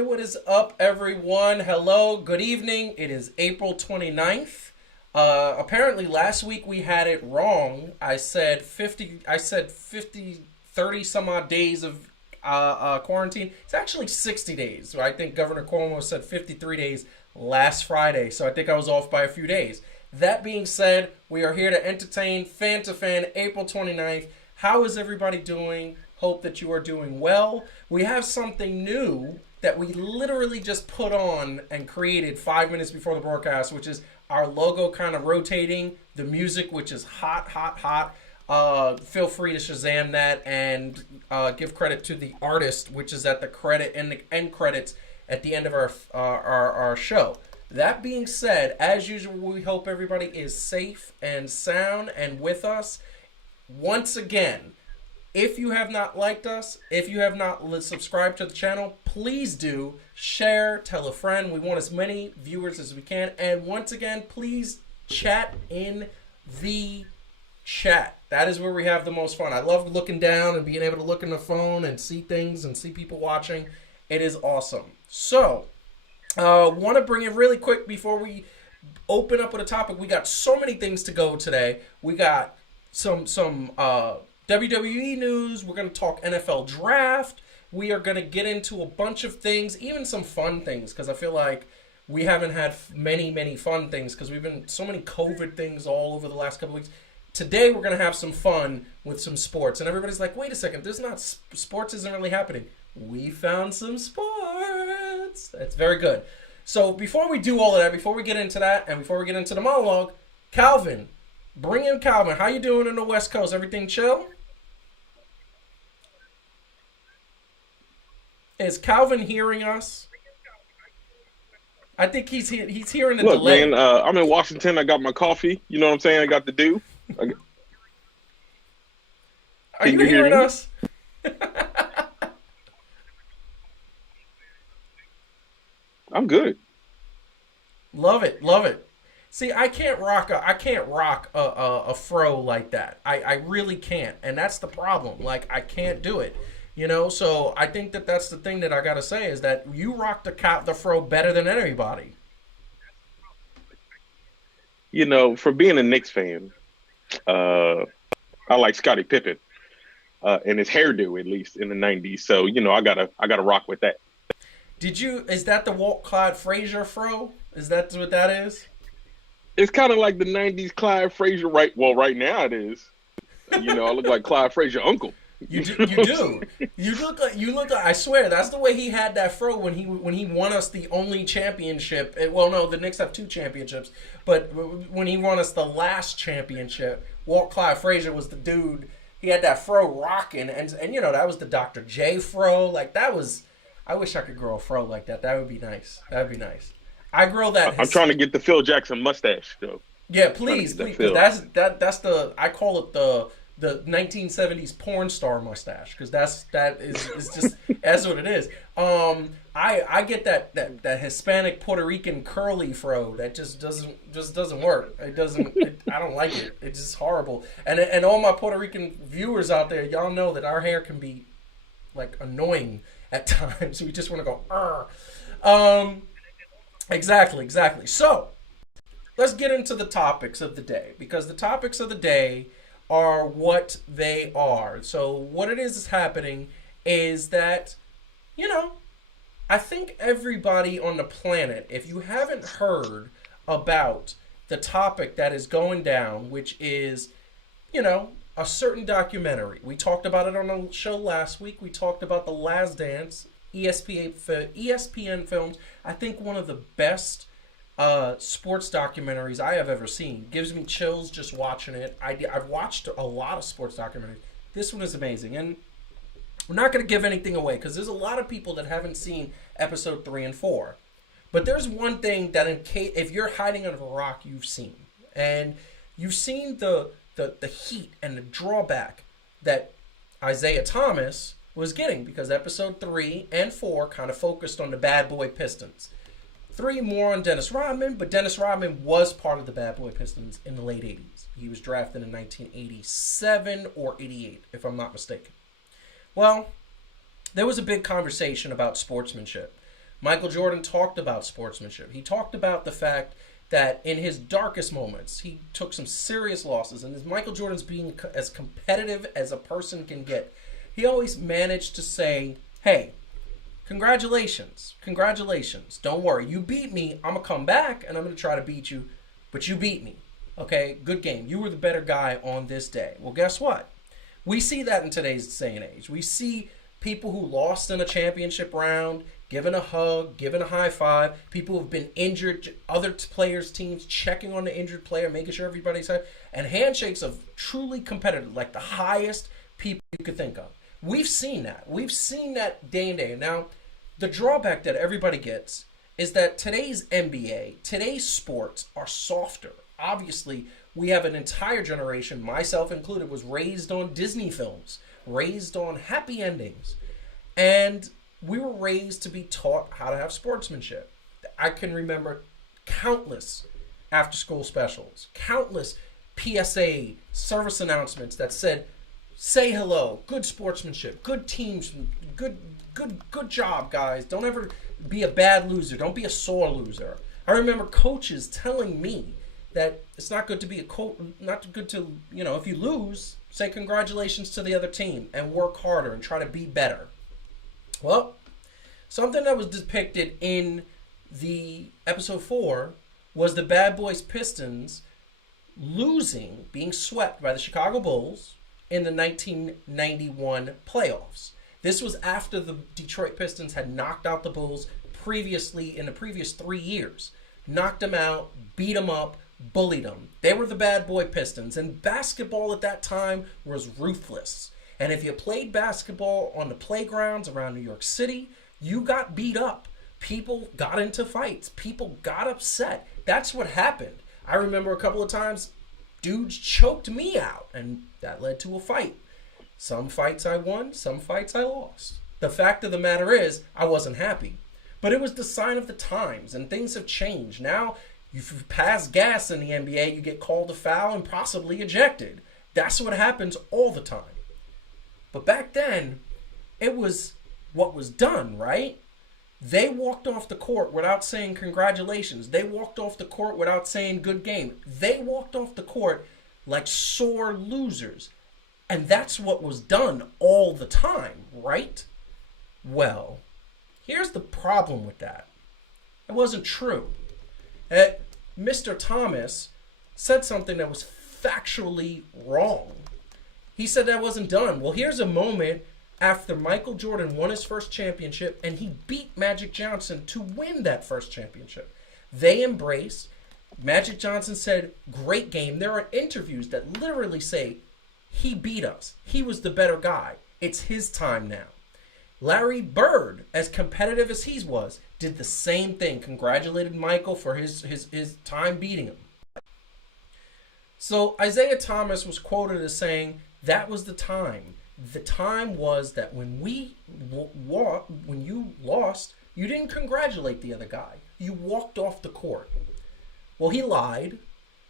Hey, what is up, everyone? Hello, good evening. It is April 29th. Apparently last week we had it wrong. I said 30 some odd days of quarantine. It's actually 60 days. I think Governor Cuomo said 53 days last Friday, so I think I was off by a few days. That being said, we are here to entertain Fan2Fan April 29th. How is everybody doing? Hope that you are doing well. We have something new that we literally just put on and created 5 minutes before the broadcast, which is our logo kind of rotating, the music, which is hot, hot, hot. Feel free to Shazam that and give credit to the artist, which is at the credit and the end credits at the end of our show. That being said, as usual, we hope everybody is safe and sound and with us. Once again, if you have not liked us, if you have not subscribed to the channel, please do share, tell a friend. We want as many viewers as we can. And once again, please chat in the chat. That is where we have the most fun. I love looking down and being able to look in the phone and see things and see people watching. It is awesome. So, want to bring it really quick before we open up with a topic. We got so many things to go today. We got some WWE news. We're going to talk NFL draft. We are going to get into a bunch of things, even some fun things, because I feel like we haven't had many fun things because we've been so many COVID things all over the last couple of weeks. Today we're going to have some fun with some sports, and everybody's like, wait a second, sports isn't really happening. We found some sports. That's very good. So before we do all of that, before we get into that, and before we get into the monologue, Calvin, bring in Calvin. How you doing in the West Coast? Everything chill? Is Calvin hearing us? I think he's hearing the delay. Look, man, I'm in Washington. I got my coffee. You know what I'm saying? I got the dew. Are you hearing us? I'm good. Love it, love it. See, I can't rock a fro like that. I really can't, and that's the problem. Like, I can't do it. You know, so I think that's the thing that I gotta say is that you rock the fro better than anybody. You know, for being a Knicks fan, I like Scottie Pippen and his hairdo, at least in the '90s. So you know, I gotta rock with that. Is that the Walt Clyde Frazier fro? Is that what that is? It's kind of like the '90s Clyde Frazier. Right now it is. You know, I look like Clyde Frazier's uncle. You do. You look like. I swear, that's the way he had that fro when he won us the only championship. Well, no, the Knicks have 2 championships, but when he won us the last championship, Walt Clyde Frazier was the dude. He had that fro rocking, and you know that was the Dr. J fro. Like that was. I wish I could grow a fro like that. That would be nice. That would be nice. I grow that. I'm trying to get the Phil Jackson mustache, though. Yeah, please. That's the. I call it the 1970s porn star mustache because that is just that's what it is. I get that Hispanic Puerto Rican curly fro that just doesn't work. It doesn't. I don't like it. It's just horrible. And all my Puerto Rican viewers out there, y'all know that our hair can be like annoying at times. We just want to go. Exactly. So let's get into the topics of the day because the topics of the day are what they are. So what it is happening is that, you know, I think everybody on the planet, if you haven't heard about the topic that is going down, which is, you know, a certain documentary. We talked about it on the show last week. We talked about The Last Dance, ESPN Films. I think one of the best sports documentaries I have ever seen. Gives me chills just watching it. I've watched a lot of sports documentaries. This one is amazing. And we're not going to give anything away because there's a lot of people that haven't seen episode 3 and 4. But there's one thing that if you're hiding under a rock, you've seen. And you've seen the heat and the drawback that Isaiah Thomas was getting because episode 3 and 4 kind of focused on the bad boy Pistons. 3 more on Dennis Rodman, but Dennis Rodman was part of the Bad Boy Pistons in the late 80s. He was drafted in 1987 or 88, if I'm not mistaken. Well, there was a big conversation about sportsmanship Michael Jordan talked about sportsmanship. He talked about the fact that in his darkest moments, he took some serious losses. And as Michael Jordan's being as competitive as a person can get, he always managed to say, hey, congratulations. Don't worry. You beat me. I'm going to come back and I'm going to try to beat you. But you beat me. Okay, good game. You were the better guy on this day. Well, guess what? We see that in today's day and age. We see people who lost in a championship round given a hug, given a high five. People who've been injured, other players' teams checking on the injured player, making sure everybody's safe, and handshakes of truly competitive, like the highest people you could think of. We've seen that. We've seen that day and day. Now, the drawback that everybody gets is that today's NBA, today's sports are softer. Obviously, we have an entire generation, myself included, was raised on Disney films, raised on happy endings. And we were raised to be taught how to have sportsmanship. I can remember countless after-school specials, countless PSA service announcements that said, say hello, good sportsmanship, good teams, good job, guys. Don't ever be a bad loser. Don't be a sore loser. I remember coaches telling me that it's not good to be not good to, if you lose, say congratulations to the other team and work harder and try to be better. Well, something that was depicted in the episode 4 was the Bad Boys Pistons losing, being swept by the Chicago Bulls in the 1991 playoffs. This was after the Detroit Pistons had knocked out the Bulls previously in the previous 3 years. Knocked them out, beat them up, bullied them. They were the Bad Boy Pistons, and basketball at that time was ruthless. And if you played basketball on the playgrounds around New York City, you got beat up. People got into fights. People got upset. That's what happened. I remember a couple of times dudes choked me out, and that led to a fight. Some fights I won, some fights I lost. The fact of the matter is, I wasn't happy. But it was the sign of the times, and things have changed. Now, if you pass gas in the NBA, you get called a foul and possibly ejected. That's what happens all the time. But back then, it was what was done, right? They walked off the court without saying congratulations. They walked off the court without saying good game. They walked off the court like sore losers. And that's what was done all the time, right? Well, here's the problem with that. It wasn't true. Mr. Thomas said something that was factually wrong. He said that wasn't done. Well, here's a moment after Michael Jordan won his first championship and he beat Magic Johnson to win that first championship. They embraced. Magic Johnson said, great game. There are interviews that literally say, he beat us. He was the better guy. It's his time now. Larry Bird, as competitive as he was, did the same thing. Congratulated Michael for his time beating him. So Isaiah Thomas was quoted as saying, that was the time. The time was that when when you lost, you didn't congratulate the other guy. You walked off the court. Well, he lied.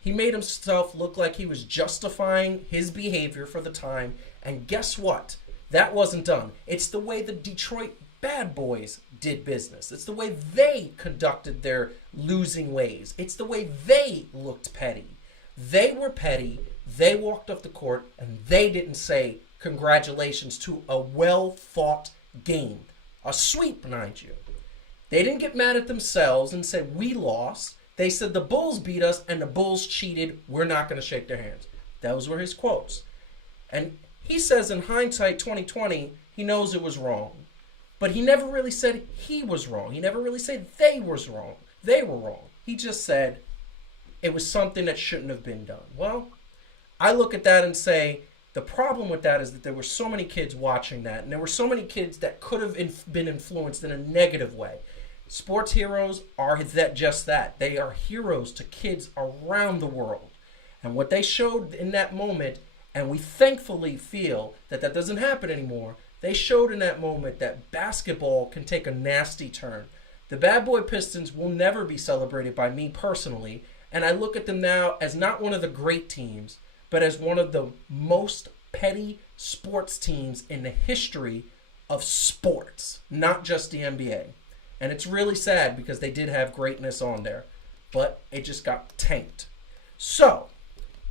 He made himself look like he was justifying his behavior for the time. And guess what? That wasn't done. It's the way the Detroit Bad Boys did business. It's the way they conducted their losing ways. It's the way they looked petty. They were petty. They walked off the court, and they didn't say congratulations to a well-fought game. A sweep, mind you. They didn't get mad at themselves and say, we lost. They said the Bulls beat us, and the Bulls cheated. We're not going to shake their hands. Those were his quotes. And he says in hindsight 2020, he knows it was wrong. But he never really said he was wrong. He never really said they was wrong. They were wrong. He just said it was something that shouldn't have been done. Well, I look at that and say, the problem with that is that there were so many kids watching that, and there were so many kids that could have been influenced in a negative way. Sports heroes are just that. They are heroes to kids around the world. And what they showed in that moment, and we thankfully feel that that doesn't happen anymore, they showed in that moment that basketball can take a nasty turn. The Bad Boy Pistons will never be celebrated by me personally, and I look at them now as not one of the great teams, but as one of the most petty sports teams in the history of sports, not just the NBA. And it's really sad because they did have greatness on there. But it just got tanked. So,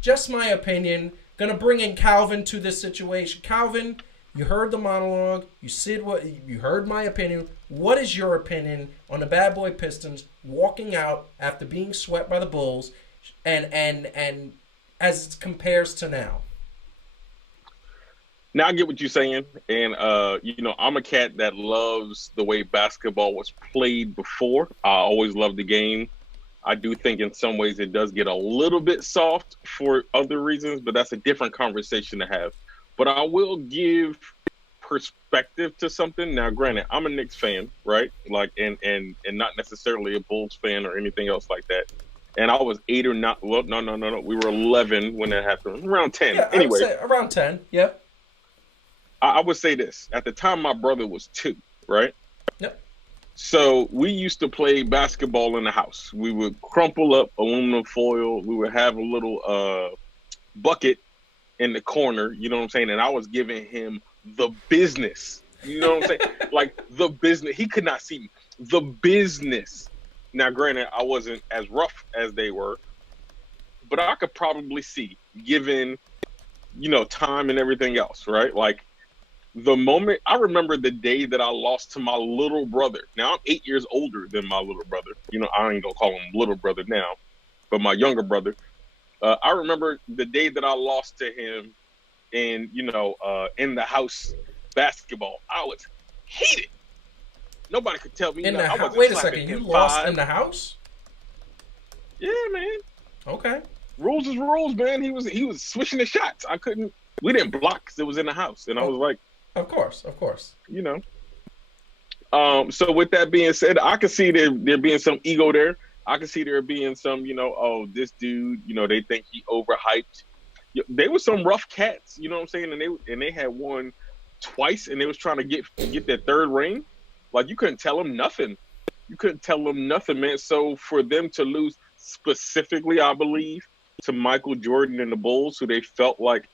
just my opinion. Gonna bring in Calvin to this situation. Calvin, you heard the monologue. You heard my opinion. What is your opinion on the Bad Boy Pistons walking out after being swept by the Bulls, and as it compares to now? Now I get what you're saying, and I'm a cat that loves the way basketball was played before. I always loved the game. I do think in some ways it does get a little bit soft for other reasons, but that's a different conversation to have. But I will give perspective to something. Now, granted, I'm a Knicks fan, right? Like, and not necessarily a Bulls fan or anything else like that. And I was 8 or not. Well, no. We were 11 when that happened. Around 10. Yeah, anyway, I would say around 10. Yep. I would say this. At the time, my brother was 2, right? Yep. So we used to play basketball in the house. We would crumple up aluminum foil. We would have a little bucket in the corner, you know what I'm saying? And I was giving him the business. You know what I'm saying? Like, the business. He could not see me. The business. Now, granted, I wasn't as rough as they were, but I could probably see, given, time and everything else, right? Like, the moment, I remember the day that I lost to my little brother. Now, I'm 8 years older than my little brother. I ain't gonna call him little brother now, but my younger brother. I remember the day that I lost to him in the house basketball. I was heated. Nobody could tell me. Wait a second, you lost in the house? Yeah, man. Okay. Rules is rules, man. He was switching the shots. We didn't block because it was in the house, and I was like, of course. So with that being said, I can see there being some ego there. I can see there being some, this dude, they think he overhyped. They were some rough cats, you know what I'm saying? And they had won twice, and they was trying to get their third ring. Like, you couldn't tell them nothing. Man. So for them to lose specifically, I believe, to Michael Jordan and the Bulls, who they felt like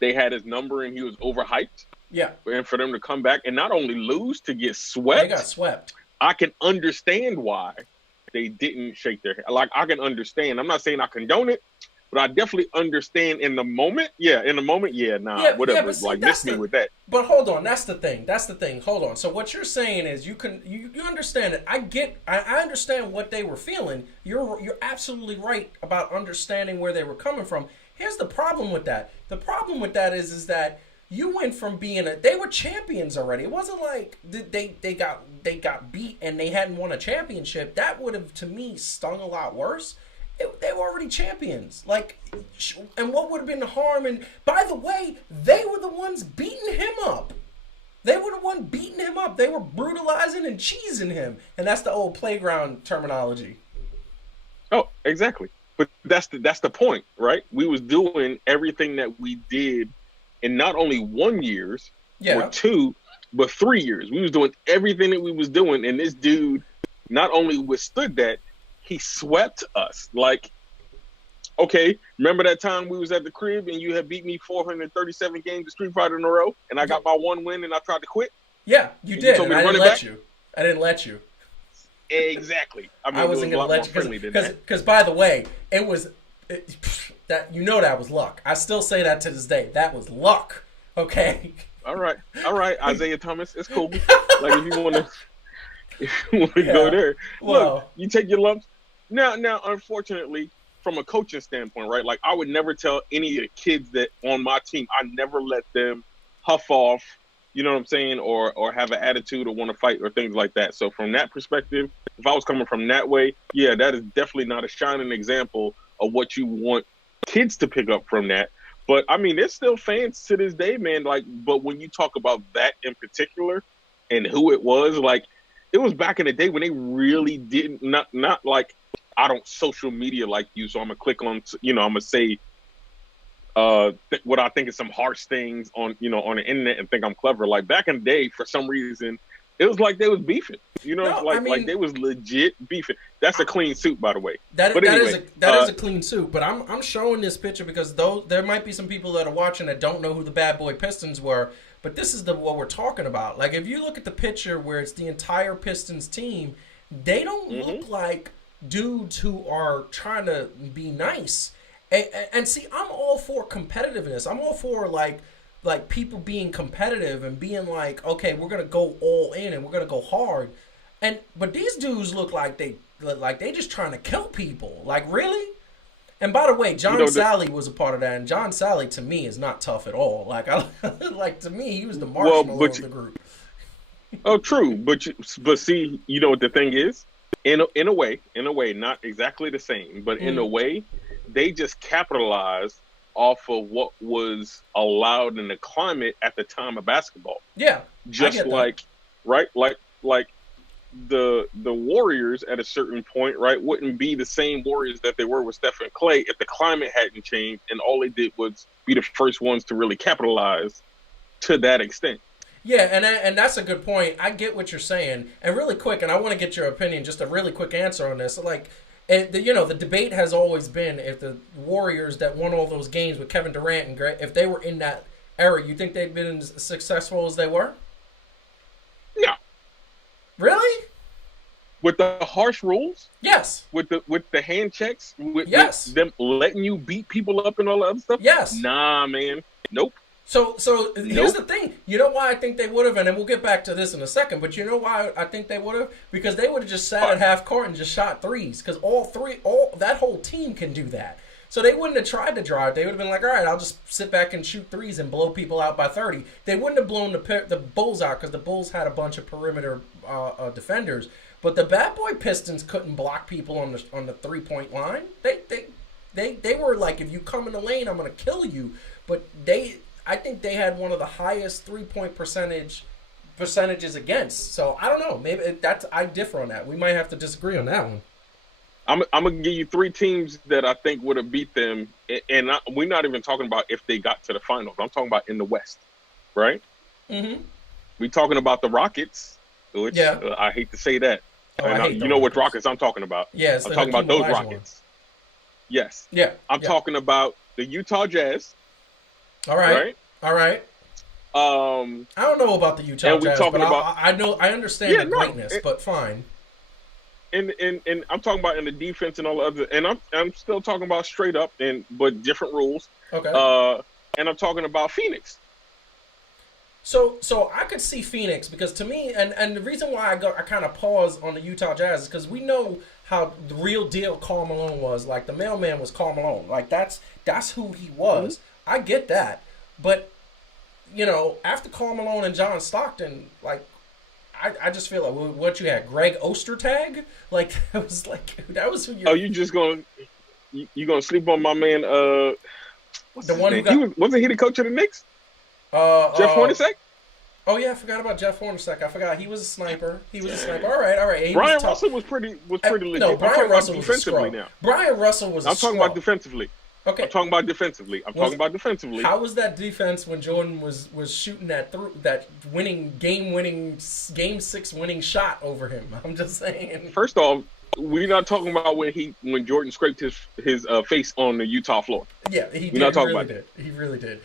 they had his number and he was overhyped. Yeah. And for them to come back and not only lose, to get swept. They got swept. I can understand why they didn't shake their head. Like, I can understand. I'm not saying I condone it, but I definitely understand in the moment. Yeah, whatever. See, miss me with that. But hold on, that's the thing. Hold on. So what you're saying is you understand it. I understand what they were feeling. You're absolutely right about understanding where they were coming from. Here's the problem with that. The problem with that is that you went from being they were champions already. It wasn't like they got beat and they hadn't won a championship. That would have, to me, stung a lot worse. They were already champions. Like, and what would have been the harm? And by the way, they were the ones beating him up. They were the one beating him up. They were brutalizing and cheesing him. And that's the old playground terminology. Oh, exactly. But that's the point, right? We was doing everything that we did in not only 1 year or 2, but 3 years. We was doing everything that we was doing, and this dude not only withstood that, he swept us. Like, okay, remember that time we was at the crib and you had beat me 437 games of Street Fighter in a row, and I got my one win and I tried to quit? Yeah, you did. I didn't let you. Exactly. I wasn't going to let you because by the way, that was luck. I still say that to this day. That was luck. Okay. All right, Isaiah Thomas. It's cool. Like, if you want to go there, well, look, you take your lumps. Now, unfortunately, from a coaching standpoint, right? Like, I would never tell any of the kids that on my team, I never let them huff off. You know what I'm saying? Or have an attitude or want to fight or things like that. So from that perspective, if I was coming from that way, yeah, that is definitely not a shining example of what you want kids to pick up from that. But I mean, there's still fans to this day, man. Like, but when you talk about that in particular and who it was, like, it was back in the day when they really didn't, not like, I don't social media like you, so I'm gonna click on, I'm gonna say what I think is some harsh things on the internet and think I'm clever. Like, back in the day, for some reason, it was like they was beefing. Like they was legit beefing. That's a clean suit, by the way. That is a clean suit. But I'm showing this picture because there might be some people that are watching that don't know who the Bad Boy Pistons were. But this is what we're talking about. Like, if you look at the picture where it's the entire Pistons team, they don't look like dudes who are trying to be nice. And see, I'm all for competitiveness. I'm all for like people being competitive and being like, okay, we're gonna go all in and we're gonna go hard. But these dudes look like they just trying to kill people. Like, really? And by the way, John Sally was a part of that, and John Sally to me is not tough at all. Like, to me, he was the marshmallow of the group. Oh, true, but see, you know what the thing is? In a way, not exactly the same, but in a way, they just capitalized off of what was allowed in the climate at the time of basketball. Yeah, just like right, like the Warriors at a certain point, right, wouldn't be the same Warriors that they were with Steph and Clay if the climate hadn't changed, and all they did was be the first ones to really capitalize to that extent. Yeah, and that's a good point. I get what you're saying. And really quick, and I want to get your opinion, just a really quick answer on this. Like, the debate has always been if the Warriors that won all those games with Kevin Durant and if they were in that era, you think they'd been as successful as they were? No. Really? With the harsh rules? Yes. With the hand checks? With yes. them letting you beat people up and all that other stuff? Yes. Nah, man. Nope. So here's the thing. You know why I think they would have, and then we'll get back to this in a second, but you know why I think they would have? Because they would have just sat at half court and just shot threes. Because that whole team can do that. So they wouldn't have tried to drive. They would have been like, all right, I'll just sit back and shoot threes and blow people out by 30. They wouldn't have blown the Bulls out because the Bulls had a bunch of perimeter defenders. But the bad boy Pistons couldn't block people on the 3-point line. They were like, if you come in the lane, I'm going to kill you. But I think they had one of the highest 3-point percentages against. So I don't know. Maybe I differ on that. We might have to disagree on that one. I'm gonna give you 3 teams that I think would have beat them, and we're not even talking about if they got to the finals. I'm talking about in the West, right? Mm-hmm. We're talking about the Rockets, which I hate to say that. Oh, you know what Rockets I'm talking about? Yes, I'm talking about those Rockets. Ones. Yes. Yeah. I'm talking about the Utah Jazz. All right. All right. I don't know about the Utah Jazz, but I understand the greatness, but fine. And I'm talking about in the defense and all the other, and I'm still talking about straight up but different rules. Okay. And I'm talking about Phoenix. So I could see Phoenix because to me, and the reason why I kind of pause on the Utah Jazz is because we know how the real deal Karl Malone was. Like, the mailman was Karl Malone. Like, that's who he was. Mm-hmm. I get that, but after Karl Malone and John Stockton, like, I just feel like what you had, Greg Ostertag, like that was who you. Oh, you gonna sleep on my man? What's the one name? Wasn't he the coach of the Knicks? Jeff Hornacek. Oh yeah, I forgot about Jeff Hornacek. I forgot he was a sniper. All right. Brian Russell was pretty legit. No, Brian Russell was defensively now. Brian Russell was. I'm talking about defensively. Okay. I'm talking about defensively. How was that defense when Jordan was shooting that game 6 winning shot over him? I'm just saying. First off, we're not talking about when Jordan scraped his face on the Utah floor. Yeah, he did. He really did.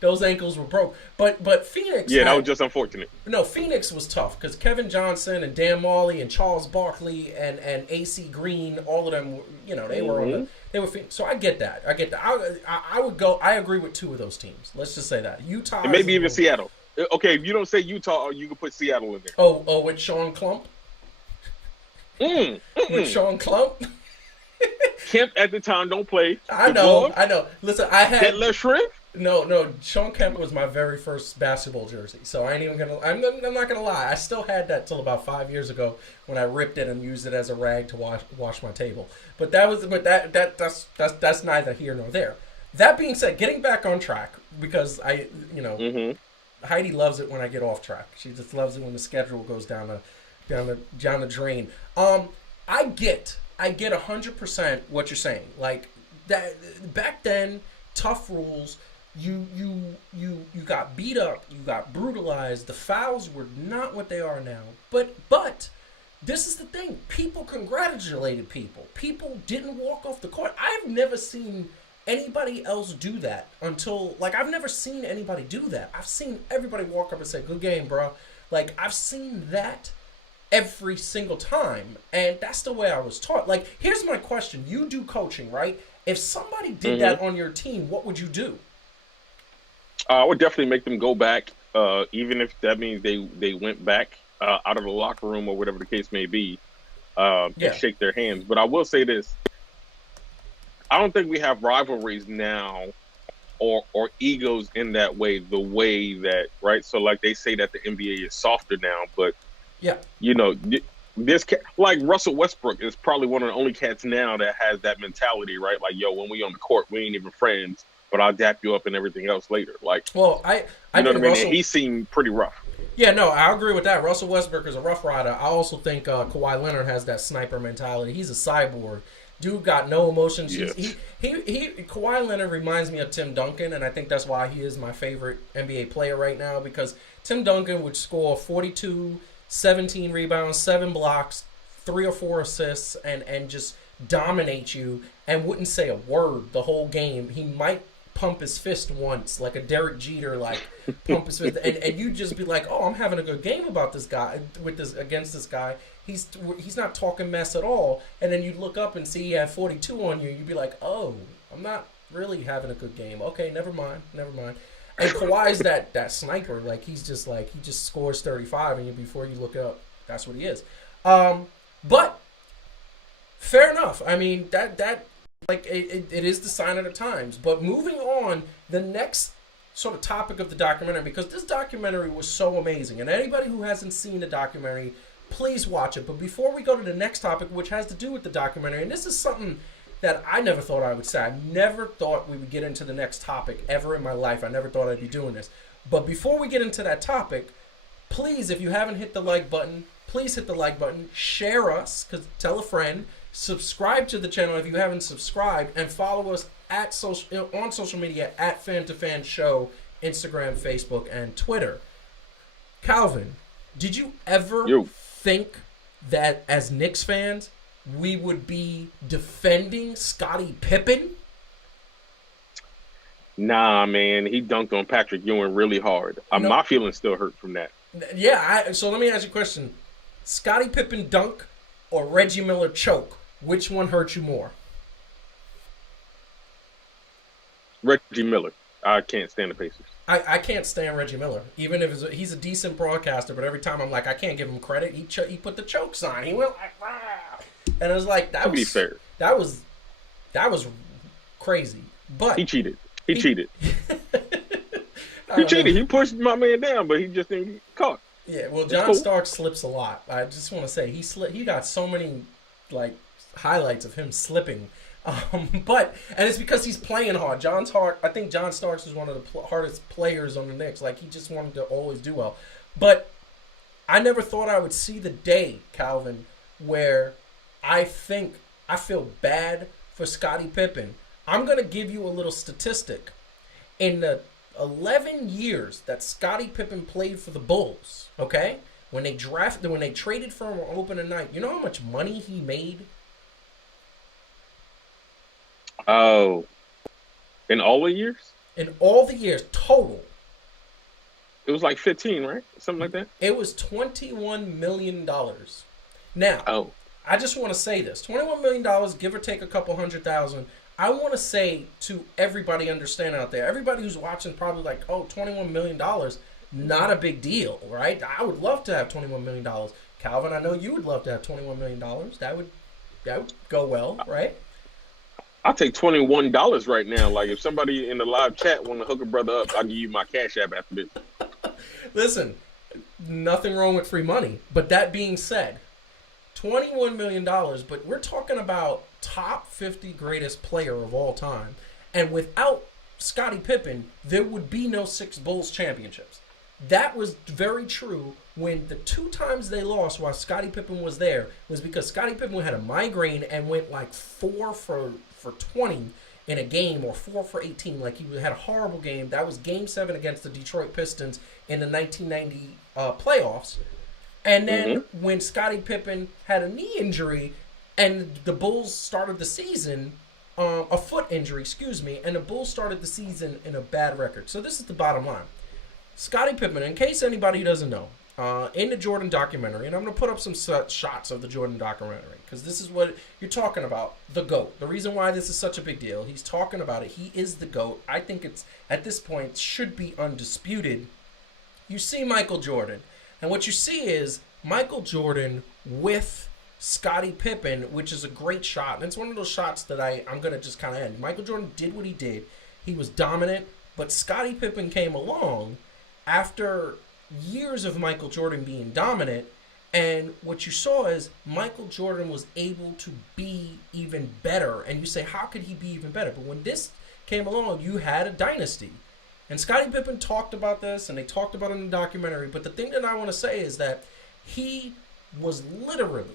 Those ankles were broke. But Phoenix. Yeah, that was just unfortunate. No, Phoenix was tough because Kevin Johnson and Dan Marley and Charles Barkley and AC Green, all of them, they were on the. They were so I get that. I would go. I agree with 2 of those teams. Let's just say that Utah and maybe even Seattle. Okay, if you don't say Utah, you can put Seattle in there. Oh, with Sean Klump. With Sean Klump. Kemp at the time don't play. I know. Listen, I had Detlef Schrempf. No. Sean Kemp was my very first basketball jersey, so I ain't even gonna. I'm not gonna lie. I still had that till about 5 years ago when I ripped it and used it as a rag to wash my table. But that's neither here nor there. That being said, getting back on track because Heidi loves it when I get off track. She just loves it when the schedule goes down the drain. I get 100% what you're saying. Like that back then, tough rules. You got beat up. You got brutalized. The fouls were not what they are now. But this is the thing. People congratulated people. People didn't walk off the court. I've never seen anybody else do that until, like, I've never seen anybody do that. I've seen everybody walk up and say, good game, bro. Like, I've seen that every single time, and that's the way I was taught. Like, here's my question. You do coaching, right? If somebody did that on your team, what would you do? I would definitely make them go back, even if that means they went back out of the locker room or whatever the case may be, and shake their hands. But I will say this. I don't think we have rivalries now or egos in that way, the way that, right? So, like, they say that the NBA is softer now, but, you know, this like Russell Westbrook is probably one of the only cats now that has that mentality, right? Like, yo, when we on the court, we ain't even friends, but I'll dap you up and everything else later. Like, well, I know what I mean? And he seemed pretty rough. Yeah, no, I agree with that. Russell Westbrook is a rough rider. I also think Kawhi Leonard has that sniper mentality. He's a cyborg. Dude got no emotions. Yes. Kawhi Leonard reminds me of Tim Duncan, and I think that's why he is my favorite NBA player right now, because Tim Duncan would score 42, 17 rebounds, 7 blocks, 3 or 4 assists, and just dominate you and wouldn't say a word the whole game. He might pump his fist once, like a Derek Jeter, like pump his fist, and you'd just be like, oh, I'm having a good game about this guy, against this guy. He's not talking mess at all. And then you'd look up and see he had 42 on you. You'd be like, oh, I'm not really having a good game. Okay, never mind. And Kawhi's that sniper. Like, he just scores 35, and before you look up, that's what he is. But fair enough. I mean, that like it is the sign of the times. But moving on, the next sort of topic of the documentary, because this documentary was so amazing, and anybody who hasn't seen the documentary, please watch it. But before we go to the next topic, which has to do with the documentary, and this is something that I never thought I would say. I never thought we would get into the next topic ever in my life. I never thought I'd be doing this. But before we get into that topic, please, if you haven't hit the like button, please hit the like button. Share us, tell a friend. Subscribe to the channel if you haven't subscribed, and follow us on social media at Fan2Fan Show, Instagram, Facebook, and Twitter. Calvin, did you ever think that as Knicks fans we would be defending Scottie Pippen? Nah, man, he dunked on Patrick Ewing really hard. My feelings still hurt from that. Yeah, so let me ask you a question. Scottie Pippen dunk or Reggie Miller choke? Which one hurt you more? Reggie Miller. I can't stand the Pacers. I can't stand Reggie Miller, even if he's a decent broadcaster. But every time I'm like, I can't give him credit. He put the choke sign. He went like, ah. And it was like, that was fair. That was crazy. But he cheated. He cheated. He cheated. He pushed my man down, but he just didn't get caught. Yeah. Well, John Stark slips a lot. I just want to say he got so many like highlights of him slipping. And it's because he's playing hard. I think John Starks is one of the hardest players on the Knicks. Like, he just wanted to always do well. But I never thought I would see the day, Calvin, where I feel bad for Scottie Pippen. I'm going to give you a little statistic. In the 11 years that Scottie Pippen played for the Bulls, okay, when they traded for him on opening night, you know how much money he made? Oh, in all the years? In all the years, total. It was like 15, right? Something like that? It was $21 million. Now, I just want to say this. $21 million, give or take a couple $100,000. I want to say to everybody understanding out there, everybody who's watching probably like, oh, $21 million, not a big deal, right? I would love to have $21 million. Calvin, I know you would love to have $21 million. That would go well, right? I'll take $21 right now. Like, if somebody in the live chat want to hook a brother up, I'll give you my Cash App after this. Listen, nothing wrong with free money. But that being said, $21 million, but we're talking about top 50 greatest player of all time. And without Scottie Pippen, there would be no 6 Bulls championships. That was very true when the 2 times they lost while Scottie Pippen was there was because Scottie Pippen had a migraine and went like 4 for 20 in a game, or 4 for 18. Like, he had a horrible game. That was Game 7 against the Detroit Pistons in the 1990 playoffs. And then when Scottie Pippen had a knee injury and the Bulls started the season, a foot injury, and the Bulls started the season in a bad record. So this is the bottom line. Scottie Pippen, in case anybody doesn't know, in the Jordan documentary, and I'm going to put up some shots of the Jordan documentary, because this is what you're talking about, the GOAT. The reason why this is such a big deal, he's talking about it. He is the GOAT. I think it's, at this point, should be undisputed. You see Michael Jordan, and what you see is Michael Jordan with Scottie Pippen, which is a great shot. And it's one of those shots that I'm going to just kind of end. Michael Jordan did what he did. He was dominant, but Scottie Pippen came along after years of Michael Jordan being dominant, and what you saw is Michael Jordan was able to be even better. And you say, how could he be even better? But when this came along, you had a dynasty. And Scottie Pippen talked about this, and they talked about it in the documentary. But the thing that I want to say is that he was literally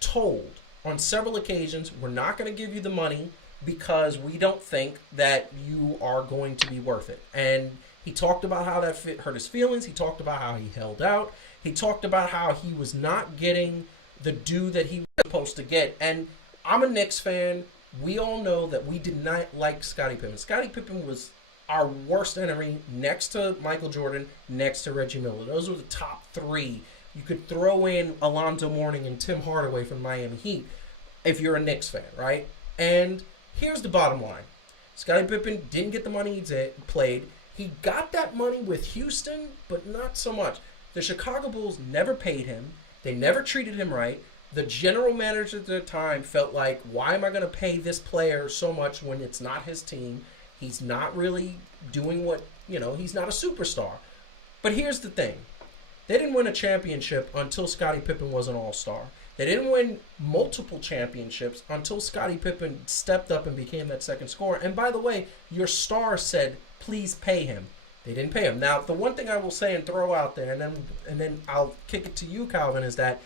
told on several occasions, we're not going to give you the money because we don't think that you are going to be worth it. And he talked about how that hurt his feelings. He talked about how he held out. He talked about how he was not getting the due that he was supposed to get. And I'm a Knicks fan. We all know that we did not like Scottie Pippen. Scottie Pippen was our worst enemy next to Michael Jordan, next to Reggie Miller. Those were the top three. You could throw in Alonzo Mourning and Tim Hardaway from Miami Heat if you're a Knicks fan, right? And here's the bottom line. Scottie Pippen didn't get the money he played. He got that money with Houston, but not so much. The Chicago Bulls never paid him. They never treated him right. The general manager at the time felt like, why am I going to pay this player so much when it's not his team? He's not really doing what, he's not a superstar. But here's the thing. They didn't win a championship until Scottie Pippen was an all-star. They didn't win multiple championships until Scottie Pippen stepped up and became that second scorer. And by the way, your star said, please pay him. They didn't pay him. Now, the one thing I will say and throw out there, and then I'll kick it to you, Calvin, is that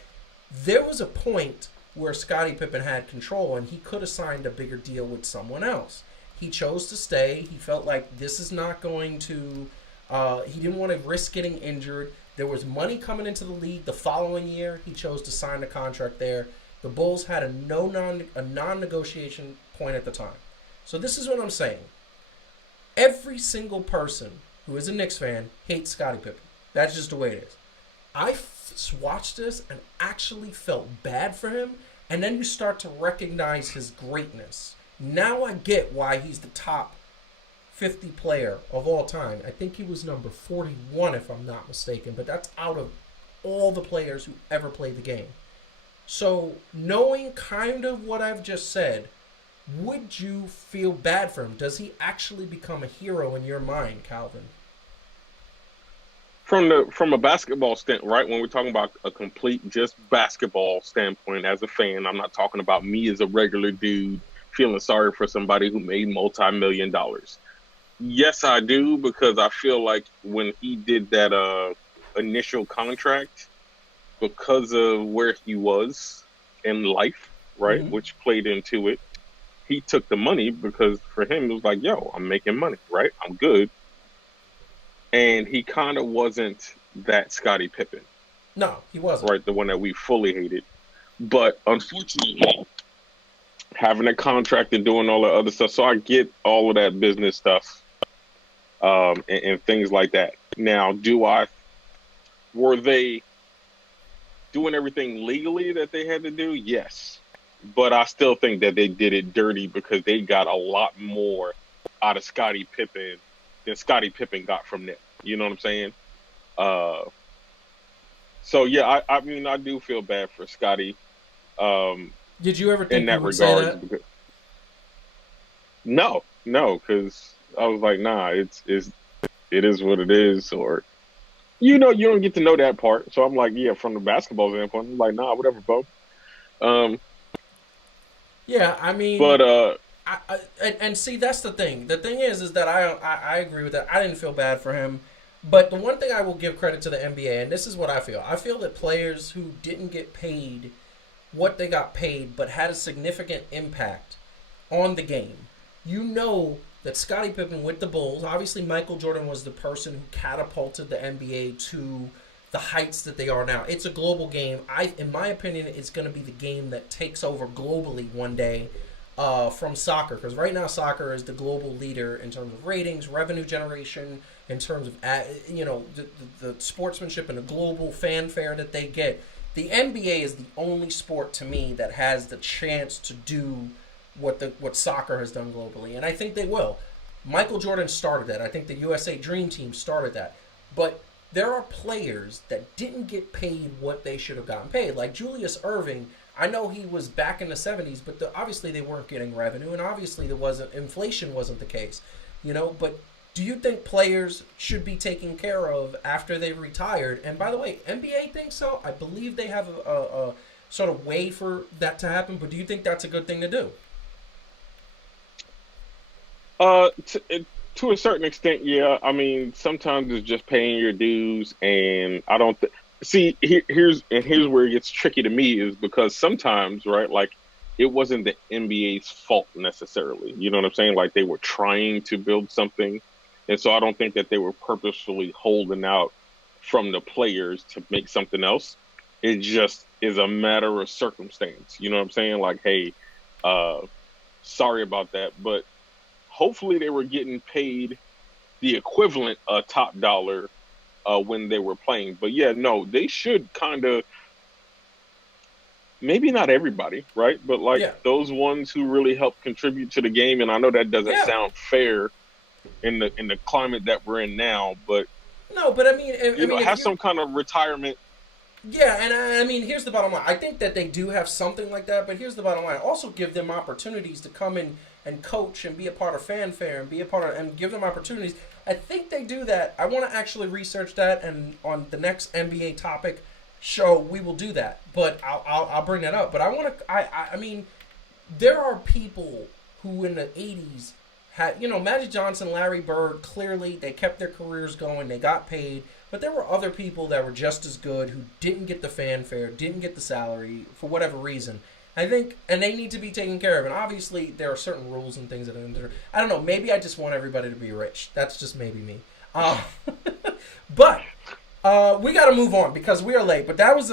there was a point where Scottie Pippen had control and he could have signed a bigger deal with someone else. He chose to stay. He felt like this is not going to, he didn't want to risk getting injured. There was money coming into the league the following year. He chose to sign the contract there. The Bulls had a non-negotiation point at the time. So this is what I'm saying. Every single person who is a Knicks fan hates Scottie Pippen. That's just the way it is. I watched this and actually felt bad for him, and then you start to recognize his greatness. Now I get why he's the top 50 player of all time. I think he was number 41 if I'm not mistaken, but that's out of all the players who ever played the game. So knowing kind of what I've just said, would you feel bad for him? Does he actually become a hero in your mind, Calvin? From a basketball standpoint, right? When we're talking about a complete just basketball standpoint as a fan, I'm not talking about me as a regular dude feeling sorry for somebody who made multi-million-dollars. Yes, I do, because I feel like when he did that initial contract, because of where he was in life, right, which played into it, he took the money because for him it was like, yo, I'm making money, right? I'm good. And he kind of wasn't that Scottie Pippen. No, he wasn't. Right, the one that we fully hated. But unfortunately, having a contract and doing all the other stuff, so I get all of that business stuff and things like that. Now, were they doing everything legally that they had to do? Yes. But I still think that they did it dirty because they got a lot more out of Scottie Pippen than Scottie Pippen got from them. You know what I'm saying? So, yeah, I mean, I do feel bad for Scottie. Did you ever think in that you would regard? say that? Because, no, because I was like, nah, it is what it is, or you don't get to know that part. So I'm like, yeah, from the basketball standpoint, I'm like, nah, whatever, bro. Yeah, I mean, but and see, that's the thing. The thing is that I agree with that. I didn't feel bad for him, but the one thing I will give credit to the NBA, and this is what I feel. I feel that players who didn't get paid what they got paid, but had a significant impact on the game. You know that Scottie Pippen with the Bulls, obviously Michael Jordan was the person who catapulted the NBA to the heights that they are now. It's a global game. In my opinion, it's going to be the game that takes over globally one day. from soccer, because right now soccer is the global leader in terms of ratings, revenue generation, in terms of the sportsmanship and the global fanfare that they get. The NBA is the only sport to me that has the chance to do what soccer has done globally, and I think they will. Michael Jordan started that. I think the USA Dream Team started that. But there are players that didn't get paid what they should have gotten paid. Like Julius Erving, I know he was back in the 70s, but obviously they weren't getting revenue, and obviously inflation wasn't the case. But do you think players should be taken care of after they retired? And by the way, NBA thinks so. I believe they have a sort of way for that to happen, but do you think that's a good thing to do? To a certain extent, yeah. I mean, sometimes it's just paying your dues, and I don't see here's where it gets tricky to me is because sometimes, right, like it wasn't the NBA's fault necessarily. You know what I'm saying? Like they were trying to build something, and so I don't think that they were purposefully holding out from the players to make something else. It just is a matter of circumstance. You know what I'm saying? Like, hey, sorry about that, but hopefully they were getting paid the equivalent of top dollar when they were playing. But yeah, no, they should kind of, maybe not everybody, right? But like those ones who really help contribute to the game. And I know that doesn't sound fair in the climate that we're in now, but no, but I mean, have some kind of retirement. Yeah, and I mean, here's the bottom line. I think that they do have something like that, but here's the bottom line. Also give them opportunities to come in and coach and be a part of fanfare and give them opportunities. I think they do that. I want to actually research that, and on the next NBA topic show, we will do that. But I'll bring that up. But I mean, there are people who in the 80s had, Magic Johnson, Larry Bird, clearly they kept their careers going, they got paid. But there were other people that were just as good who didn't get the fanfare, didn't get the salary for whatever reason. I think, and they need to be taken care of. And obviously, there are certain rules and things that I don't know. Maybe I just want everybody to be rich. That's just maybe me. But we got to move on because we are late. But that was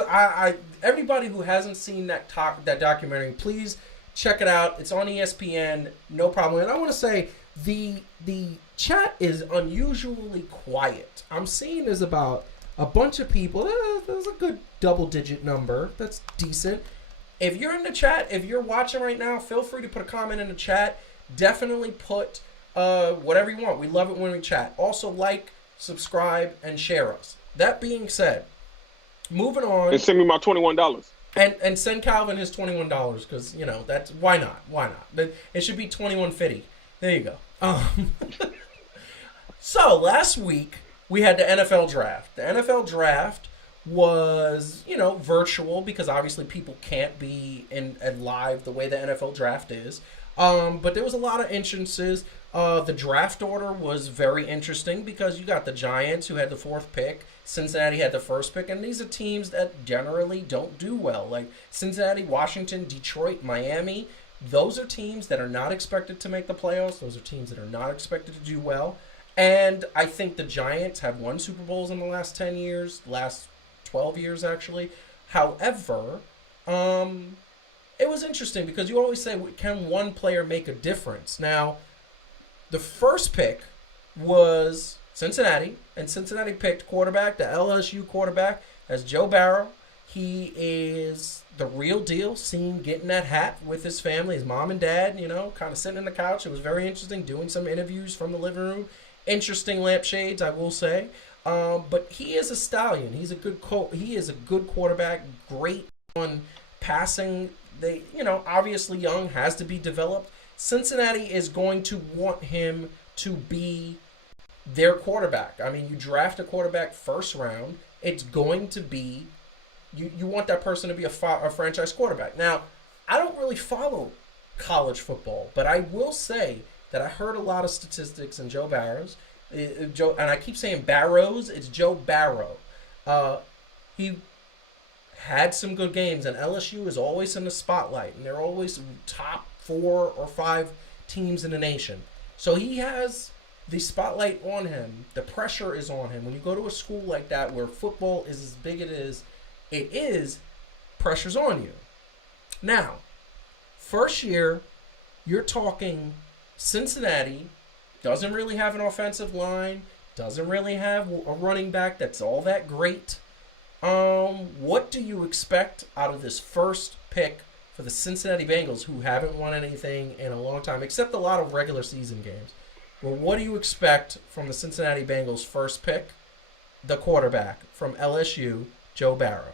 everybody who hasn't seen that documentary, please check it out. It's on ESPN. No problem. And I want to say the chat is unusually quiet. I'm seeing there's about a bunch of people. There's a good double-digit number. That's decent. If you're in the chat, if you're watching right now, feel free to put a comment in the chat. Definitely put whatever you want. We love it when we chat. Also, like, subscribe, and share us. That being said, moving on. And send me my $21. And send Calvin his $21 because, that's why not? Why not? It should be $21.50. There you go. So, last week, we had the NFL draft. The NFL draft was, virtual because obviously people can't be in live the way the NFL draft is. But there was a lot of entrances. The draft order was very interesting because you got the Giants who had the 4th pick. Cincinnati had the 1st pick. And these are teams that generally don't do well. Like Cincinnati, Washington, Detroit, Miami. Those are teams that are not expected to make the playoffs. Those are teams that are not expected to do well. And I think the Giants have won Super Bowls in the last 10 years, last 12 years actually. However, it was interesting because you always say, can one player make a difference? Now, the 1st pick was Cincinnati, and Cincinnati picked quarterback, the LSU quarterback, as Joe Barrow. He is the real deal, seen getting that hat with his family, his mom and dad, kind of sitting on the couch. It was very interesting, doing some interviews from the living room. Interesting lampshades, I will say. But he is a stallion. He's a good he is a good quarterback, great on passing. They, obviously young, has to be developed. Cincinnati is going to want him to be their quarterback. I mean, you draft a quarterback 1st round, it's going to be you want that person to be a franchise quarterback. Now, I don't really follow college football, but I will say that I heard a lot of statistics in Joe Barrows. And I keep saying Barrows, it's Joe Barrow. He had some good games, and LSU is always in the spotlight, and they're always top 4 or 5 teams in the nation. So he has the spotlight on him. The pressure is on him. When you go to a school like that where football is as big as it is, pressure's on you. Now, first year, You're talking Cincinnati doesn't really have an offensive line, doesn't really have a running back that's all that great. What do you expect out of this first pick for the Cincinnati Bengals, who haven't won anything in a long time, except a lot of regular season games? Well, what do you expect from the Cincinnati Bengals first pick? The quarterback from LSU, Joe Burrow.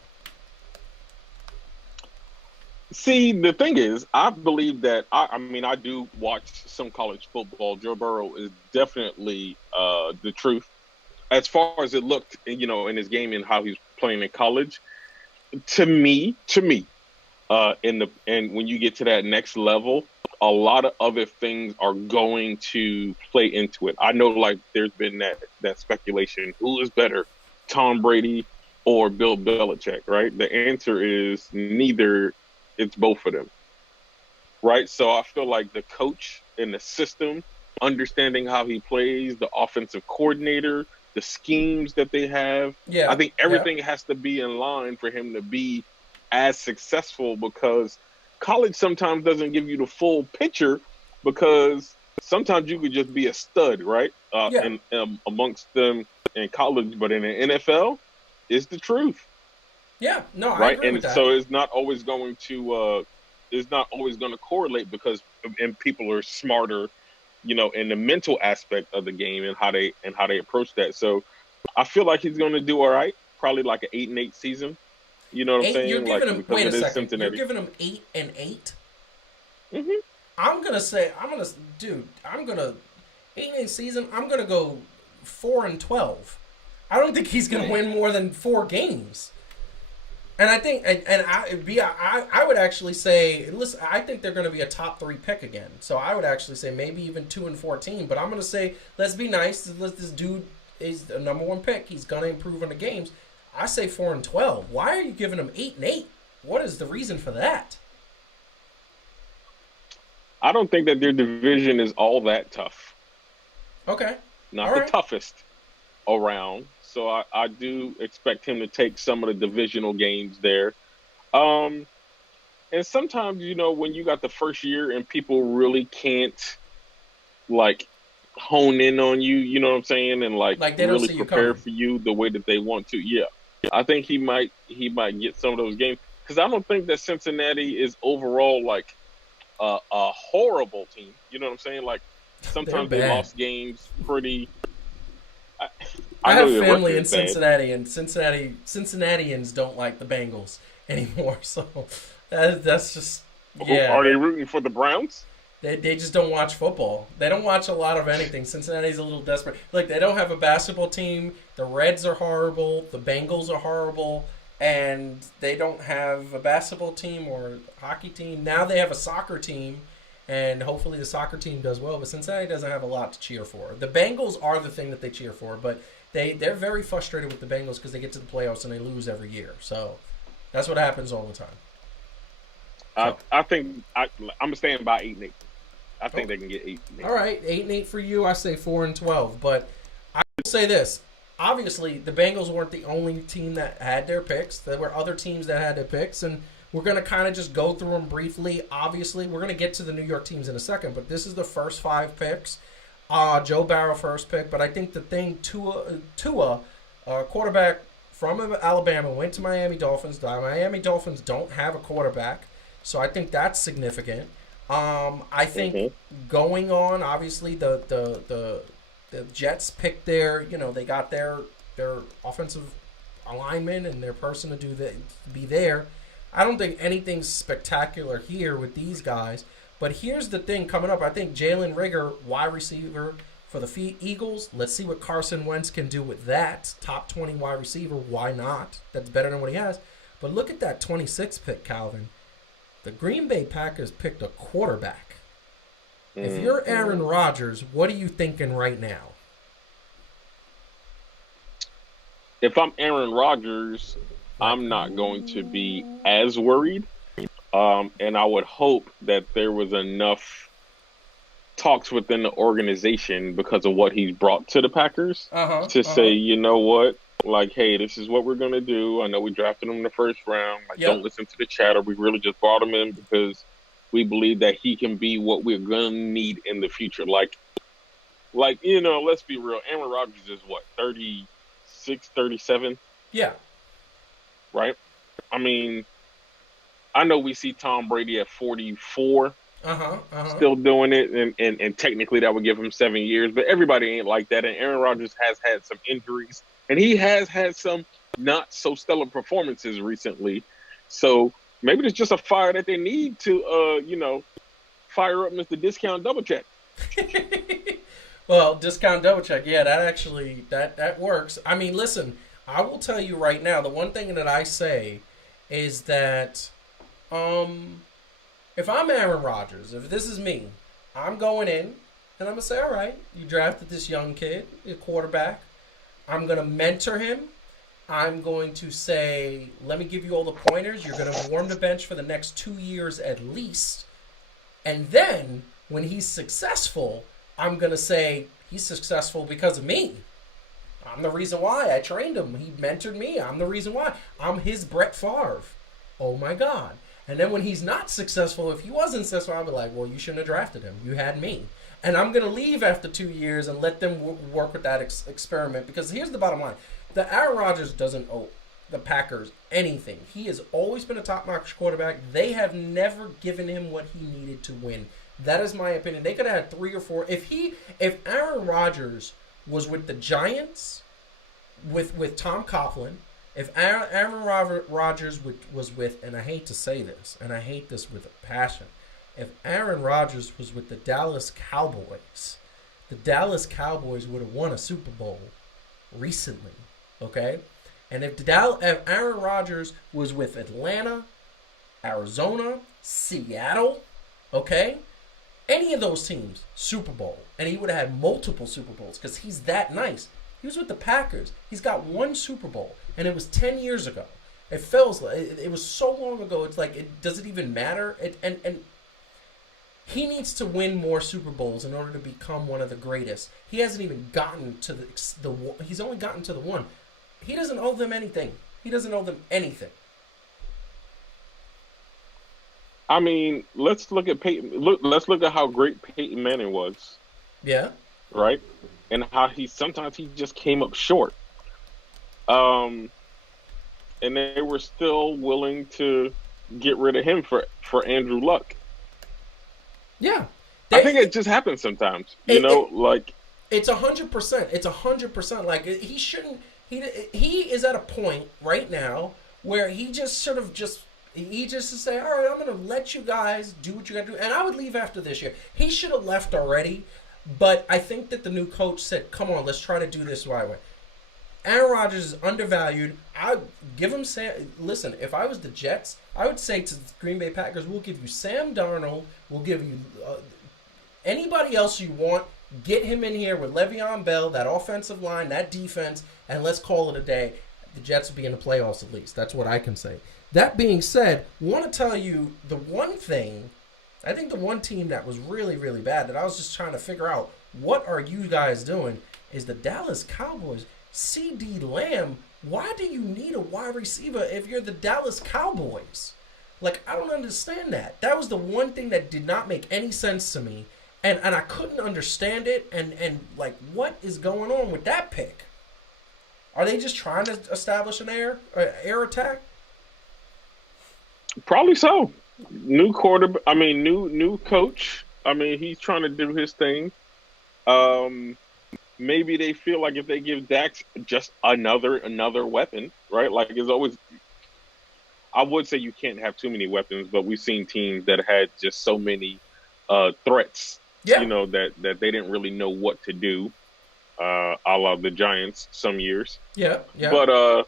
See, the thing is, I believe that I mean, I do watch some college football. Joe Burrow is definitely the truth as far as it looked, in his game and how he's playing in college. To me, and when you get to that next level, a lot of other things are going to play into it. I know, like, there's been that speculation: who is better, Tom Brady or Bill Belichick? Right? The answer is neither. It's both of them, right? So I feel like the coach and the system, understanding how he plays, the offensive coordinator, the schemes that they have, I think everything has to be in line for him to be as successful, because college sometimes doesn't give you the full picture, because sometimes you could just be a stud, right? And amongst them in college, but in the NFL, it's the truth. Yeah, no, I right, agree and with that. so it's not always going to correlate, because people are smarter, in the mental aspect of the game and how they approach that. So I feel like he's going to do all right, probably like an 8-8 season. You know what I'm saying? You're giving him. Because Wait a it is second. You're Cincinnati. giving him 8-8. Mm-hmm. I'm gonna 8-8 season. I'm gonna go 4-12. I don't think he's gonna win more than 4 games. And I think, I would actually say, listen, I think they're going to be a top 3 pick again. So I would actually say maybe even 2-14. But I'm going to say, let's be nice. This dude is the number 1 pick. He's going to improve on the games. I say 4-12. Why are you giving him 8-8? What is the reason for that? I don't think that their division is all that tough. Okay. Not the toughest around. So I do expect him to take some of the divisional games there. And sometimes, when you got the first year and people really can't, like, hone in on you, you know what I'm saying? And, like they don't really see you prepare coming for you the way that they want to. Yeah. I think he might get some of those games. Because I don't think that Cincinnati is overall, like, a horrible team. You know what I'm saying? Like, sometimes they lost games pretty... I have family in Cincinnati, and Cincinnatians don't like the Bengals anymore. So that's just Are they rooting for the Browns? They just don't watch football. They don't watch a lot of anything. Cincinnati's a little desperate. Look, they don't have a basketball team. The Reds are horrible. The Bengals are horrible. And they don't have a basketball team or hockey team. Now they have a soccer team. And hopefully the soccer team does well. But Cincinnati doesn't have a lot to cheer for. The Bengals are the thing that they cheer for. But they're very frustrated with the Bengals because they get to the playoffs and they lose every year. So that's what happens all the time. So. I think I'm staying by 8-8. I think they can get 8-8. All right, 8-8 for you. I say 4-12. But I will say this. Obviously, the Bengals weren't the only team that had their picks. There were other teams that had their picks. And we're going to kind of just go through them briefly. Obviously, we're going to get to the New York teams in a second. But this is the first 5 picks. Joe Burrow first pick. But I think the thing, Tua, quarterback from Alabama, went to Miami Dolphins. The Miami Dolphins don't have a quarterback. So I think that's significant. I think going on, obviously, the Jets picked their, they got their offensive alignment and their person to be there. I don't think anything's spectacular here with these guys. But here's the thing coming up. I think Jalen Reagor, wide receiver for the Eagles. Let's see what Carson Wentz can do with that. Top 20 wide receiver. Why not? That's better than what he has. But look at that 26 pick, Calvin. The Green Bay Packers picked a quarterback. If you're Aaron Rodgers, what are you thinking right now? If I'm Aaron Rodgers, I'm not going to be as worried. And I would hope that there was enough talks within the organization because of what he's brought to the Packers to say, you know what? Like, hey, this is what we're going to do. I know we drafted him in the first round. Like, don't listen to the chatter. We really just brought him in because We believe that he can be what we're going to need in the future. Let's be real. Aaron Rodgers is what, 36, 37, Yeah. right? I mean, I know we see Tom Brady at 44 still doing it, and technically that would give him 7 years, but everybody ain't like that. And Aaron Rodgers has had some injuries, and he has had some not so stellar performances recently. So maybe it's just a fire that they need to, fire up Mr. Discount Double Check. Well, discount double check. Yeah, that actually that works. I mean, listen, I will tell you right now, the one thing that I say is that if I'm Aaron Rodgers, if this is me, I'm going in and I'm going to say, all right, you drafted this young kid, a quarterback. I'm going to mentor him. I'm going to say, let me give you all the pointers. You're going to warm the bench for the next 2 years at least. And then when he's successful, I'm going to say he's successful because of me. I'm the reason why. I trained him. He mentored me. I'm the reason why. I'm his Brett Favre. Oh, my God. And then when he's not successful, if he wasn't successful, I'll be like, well, you shouldn't have drafted him. You had me. And I'm going to leave after 2 years and let them work with that experiment. Because here's the bottom line. The Aaron Rodgers doesn't owe the Packers anything. He has always been a top-notch quarterback. They have never given him what he needed to win. That is my opinion. They could have had 3 or 4. If Aaron Rodgers was with the Giants, with Tom Coughlin, if Aaron Rodgers was with, and I hate to say this, and I hate this with a passion, if Aaron Rodgers was with the Dallas Cowboys, the Dallas Cowboys would have won a Super Bowl recently, okay? And if Aaron Rodgers was with Atlanta, Arizona, Seattle, okay, any of those teams, Super Bowl, and he would have had multiple Super Bowls because he's that nice. He was with the Packers. He's got 1 Super Bowl, and it was 10 years ago. It feels like it was so long ago. It's like, does it even matter? And he needs to win more Super Bowls in order to become one of the greatest. He hasn't even gotten to he's only gotten to the 1. He doesn't owe them anything. He doesn't owe them anything. I mean, let's look at Peyton. Let's look at how great Peyton Manning was. Yeah. Right? And how sometimes he just came up short. And they were still willing to get rid of him for Andrew Luck. Yeah. I think it just happens sometimes. It's 100%. It's 100%. Like, he shouldn't. He is at a point right now where he just say, all right, I'm going to let you guys do what you got to do. And I would leave after this year. He should have left already. But I think that the new coach said, come on, let's try to do this right way. Aaron Rodgers is undervalued. I'd give him listen, if I was the Jets, I would say to the Green Bay Packers, we'll give you Sam Darnold. We'll give you anybody else you want. Get him in here with Le'Veon Bell, that offensive line, that defense, and let's call it a day. The Jets will be in the playoffs at least. That's what I can say. That being said, I want to tell you the one thing. I think the one team that was really, really bad that I was just trying to figure out, what are you guys doing, is the Dallas Cowboys. CD Lamb, why do you need a wide receiver if you're the Dallas Cowboys? Like, I don't understand that. That was the one thing that did not make any sense to me. And I couldn't understand it. And like, what is going on with that pick? Are they just trying to establish an air attack? Probably so. New quarterback. I mean, new coach. I mean, he's trying to do his thing. Maybe they feel like if they give Dax just another weapon, right? Like, it's always. I would say you can't have too many weapons, but we've seen teams that had just so many threats. Yeah. That they didn't really know what to do. A la the Giants some years. Yeah. But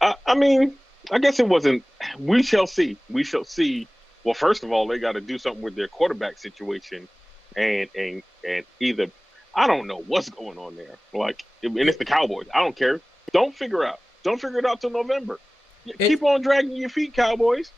I mean, I guess it wasn't. We shall see. Well, first of all, they got to do something with their quarterback situation, and either I don't know what's going on there. Like, and it's the Cowboys. I don't care. Don't figure it out till November. Keep on dragging your feet, Cowboys.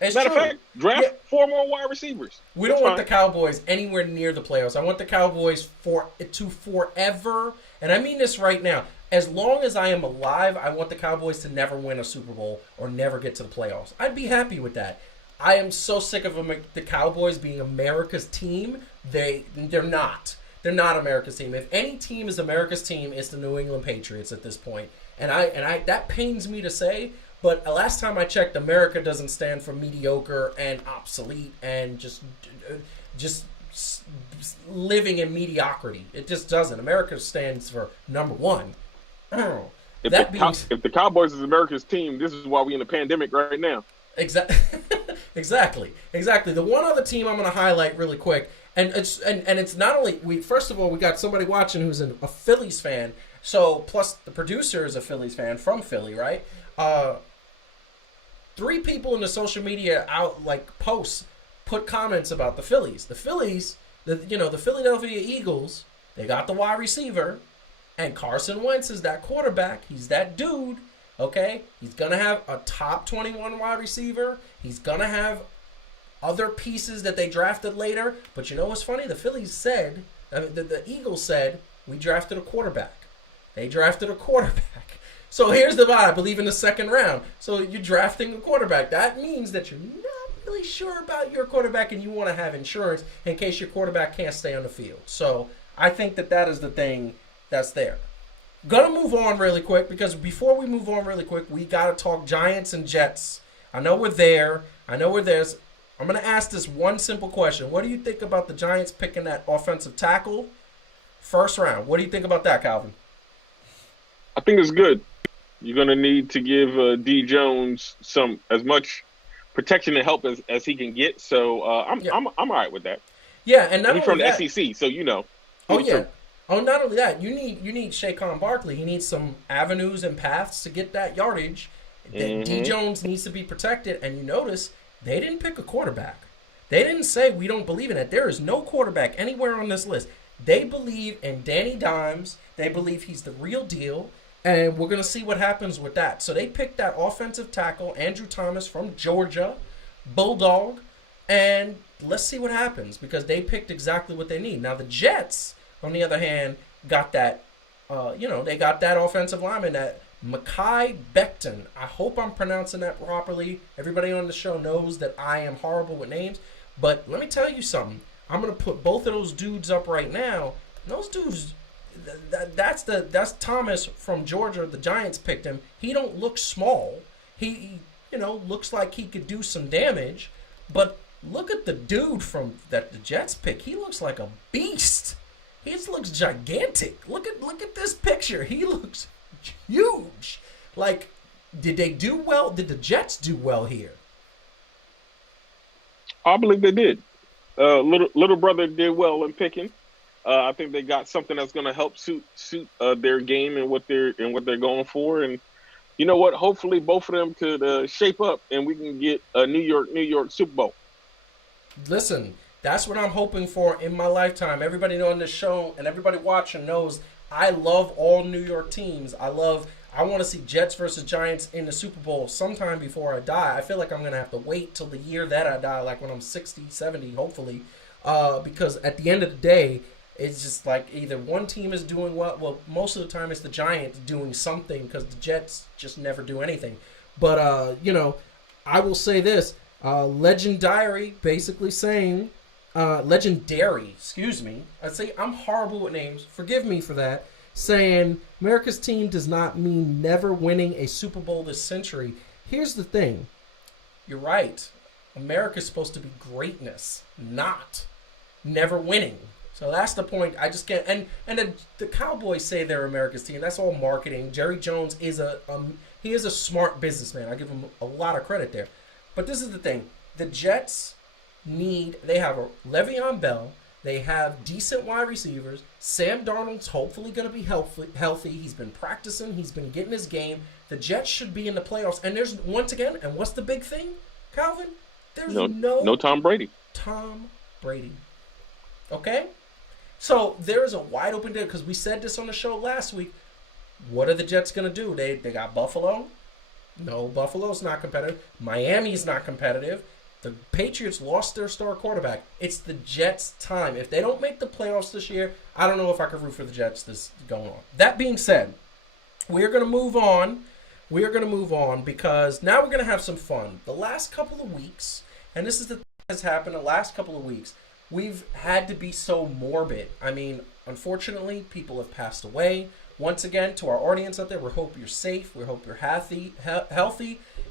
Matter of fact, draft 4 more wide receivers. We don't want the Cowboys anywhere near the playoffs. I want the Cowboys to forever, and I mean this right now, as long as I am alive, I want the Cowboys to never win a Super Bowl or never get to the playoffs. I'd be happy with that. I am so sick of the Cowboys being America's team. They're not. They're not America's team. If any team is America's team, it's the New England Patriots at this point. And I that pains me to say, but last time I checked, America doesn't stand for mediocre and obsolete and just living in mediocrity. It just doesn't. America stands for number one. If the Cowboys is America's team, this is why we in the pandemic right now. Exactly. The one other team I'm going to highlight really quick, and it's not only first of all we got somebody watching who's a Phillies fan. So plus the producer is a Phillies fan from Philly, right? 3 people in the social media posts put comments about the Phillies. The Phillies, the Philadelphia Eagles, they got the wide receiver, and Carson Wentz is that quarterback. He's that dude. Okay, he's going to have a top 21 wide receiver. He's going to have other pieces that they drafted later. But you know what's funny? The Phillies said, the Eagles said, we drafted a quarterback. They drafted a quarterback. So here's the vibe. I believe in the second round. So you're drafting a quarterback. That means that you're not really sure about your quarterback and you want to have insurance in case your quarterback can't stay on the field. So I think that is the thing that's there. Gonna move on really quick because before we move on really quick, we gotta talk Giants and Jets. I know we're there. I'm gonna ask this one simple question. What do you think about the Giants picking that offensive tackle first round? What do you think about that, Calvin? I think it's good. You're gonna need to give D Jones as much protection and help as he can get. So I'm all right with that. Yeah, and he's from the SEC, so you know. Oh yeah. Oh, not only that, you need Saquon Barkley. He needs some avenues and paths to get that yardage. D Jones needs to be protected. And you notice they didn't pick a quarterback. They didn't say we don't believe in it. There is no quarterback anywhere on this list. They believe in Danny Dimes. They believe he's the real deal. And we're going to see what happens with that. So they picked that offensive tackle, Andrew Thomas from Georgia, Bulldog. And let's see what happens because they picked exactly what they need. Now the Jets, on the other hand, got that, they got that offensive lineman, that Mekhi Becton. I hope I'm pronouncing that properly. Everybody on the show knows that I am horrible with names. But let me tell you something. I'm going to put both of those dudes up right now. Those dudes, that's Thomas from Georgia. The Giants picked him. He don't look small. He looks like he could do some damage. But look at the dude that the Jets pick. He looks like a beast. He looks gigantic. Look at this picture. He looks huge. Like, did they do well? Did the Jets do well here? I believe they did. Little brother did well in picking. I think they got something that's going to help suit their game and what they're going for. And you know what? Hopefully, both of them could shape up and we can get a New York Super Bowl. Listen. That's what I'm hoping for in my lifetime. Everybody on this show and everybody watching knows I love all New York teams. I want to see Jets versus Giants in the Super Bowl sometime before I die. I feel like I'm going to have to wait till the year that I die, like when I'm 60, 70, hopefully. Because at the end of the day, it's just like either one team is doing well, most of the time it's the Giants doing something because the Jets just never do anything. But, I will say this. Legendary basically saying... legendary, excuse me. I'd say I'm horrible with names. Forgive me for that. Saying America's team does not mean never winning a Super Bowl this century. Here's the thing. You're right. America's supposed to be greatness, not never winning. So that's the point. I just can't. And the Cowboys say they're America's team. That's all marketing. Jerry Jones is a smart businessman. I give him a lot of credit there. But this is the thing. The Jets they have a Le'Veon Bell. They have decent wide receivers. Sam Darnold's hopefully going to be healthy. He's been practicing. He's been getting his game. The Jets should be in the playoffs. And there's, once again, and what's the big thing, Calvin? There's no Tom Brady. Tom Brady. Okay? So there is a wide open deal because we said this on the show last week. What are the Jets going to do? They got Buffalo. No, Buffalo's not competitive. Miami's not competitive. The Patriots lost their star quarterback. It's the Jets' time. If they don't make the playoffs this year, I don't know if I could root for the Jets this going on. That being said, we're going to move on. We are going to move on because now we're going to have some fun. The last couple of weeks and this is the thing that's happened the last couple of weeks. We've had to be so morbid. I mean, unfortunately, people have passed away. Once again, to our audience out there, we hope you're safe. We hope you're healthy.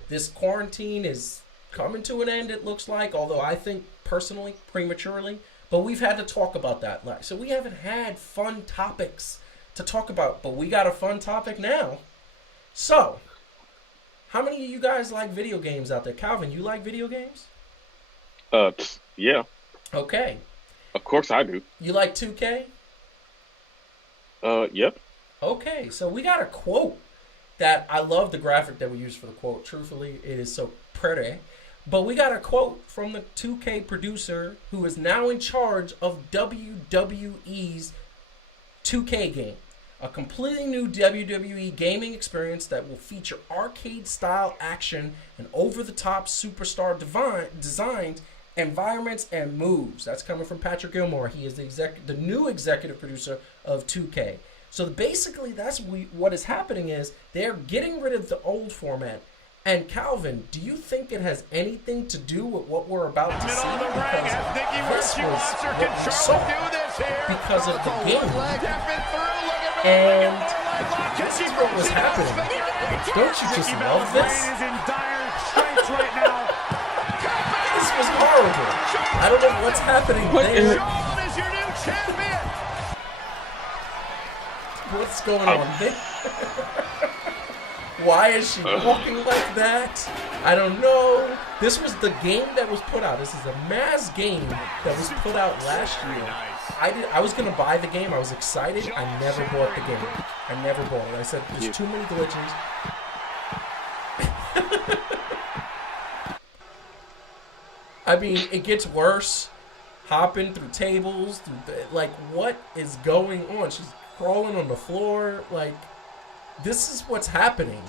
This quarantine is coming to an end, it looks like, although I think personally, prematurely. But we've had to talk about that. So we haven't had fun topics to talk about, but we got a fun topic now. So, how many of you guys like video games out there? Calvin, you like video games? Yeah. Okay. Of course I do. You like 2K? Yep. Okay, so we got a quote that I love the graphic that we use for the quote. Truthfully, it is so pretty. But we got a quote from the 2K producer who is now in charge of WWE's 2K game. A completely new WWE gaming experience that will feature arcade-style action and over-the-top superstar designs, environments, and moves. That's coming from Patrick Gilmore. He is the new executive producer of 2K. So basically, that's what is happening is they're getting rid of the old format. And Calvin, do you think it has anything to do with what we're about to see? Because this was what we saw because of the game. And this is what was happening. Don't you just love this? This was horrible. I don't know what's happening there. What's going on there? Why is she walking like that? I don't know. This was the game that was put out. This is a mass game that was put out last year. I was gonna buy the game. I was excited. I never bought the game. I never bought it. I said there's too many glitches. I mean, it gets worse. Hopping through tables, like what is going on? She's crawling on the floor. Like, this is what's happening.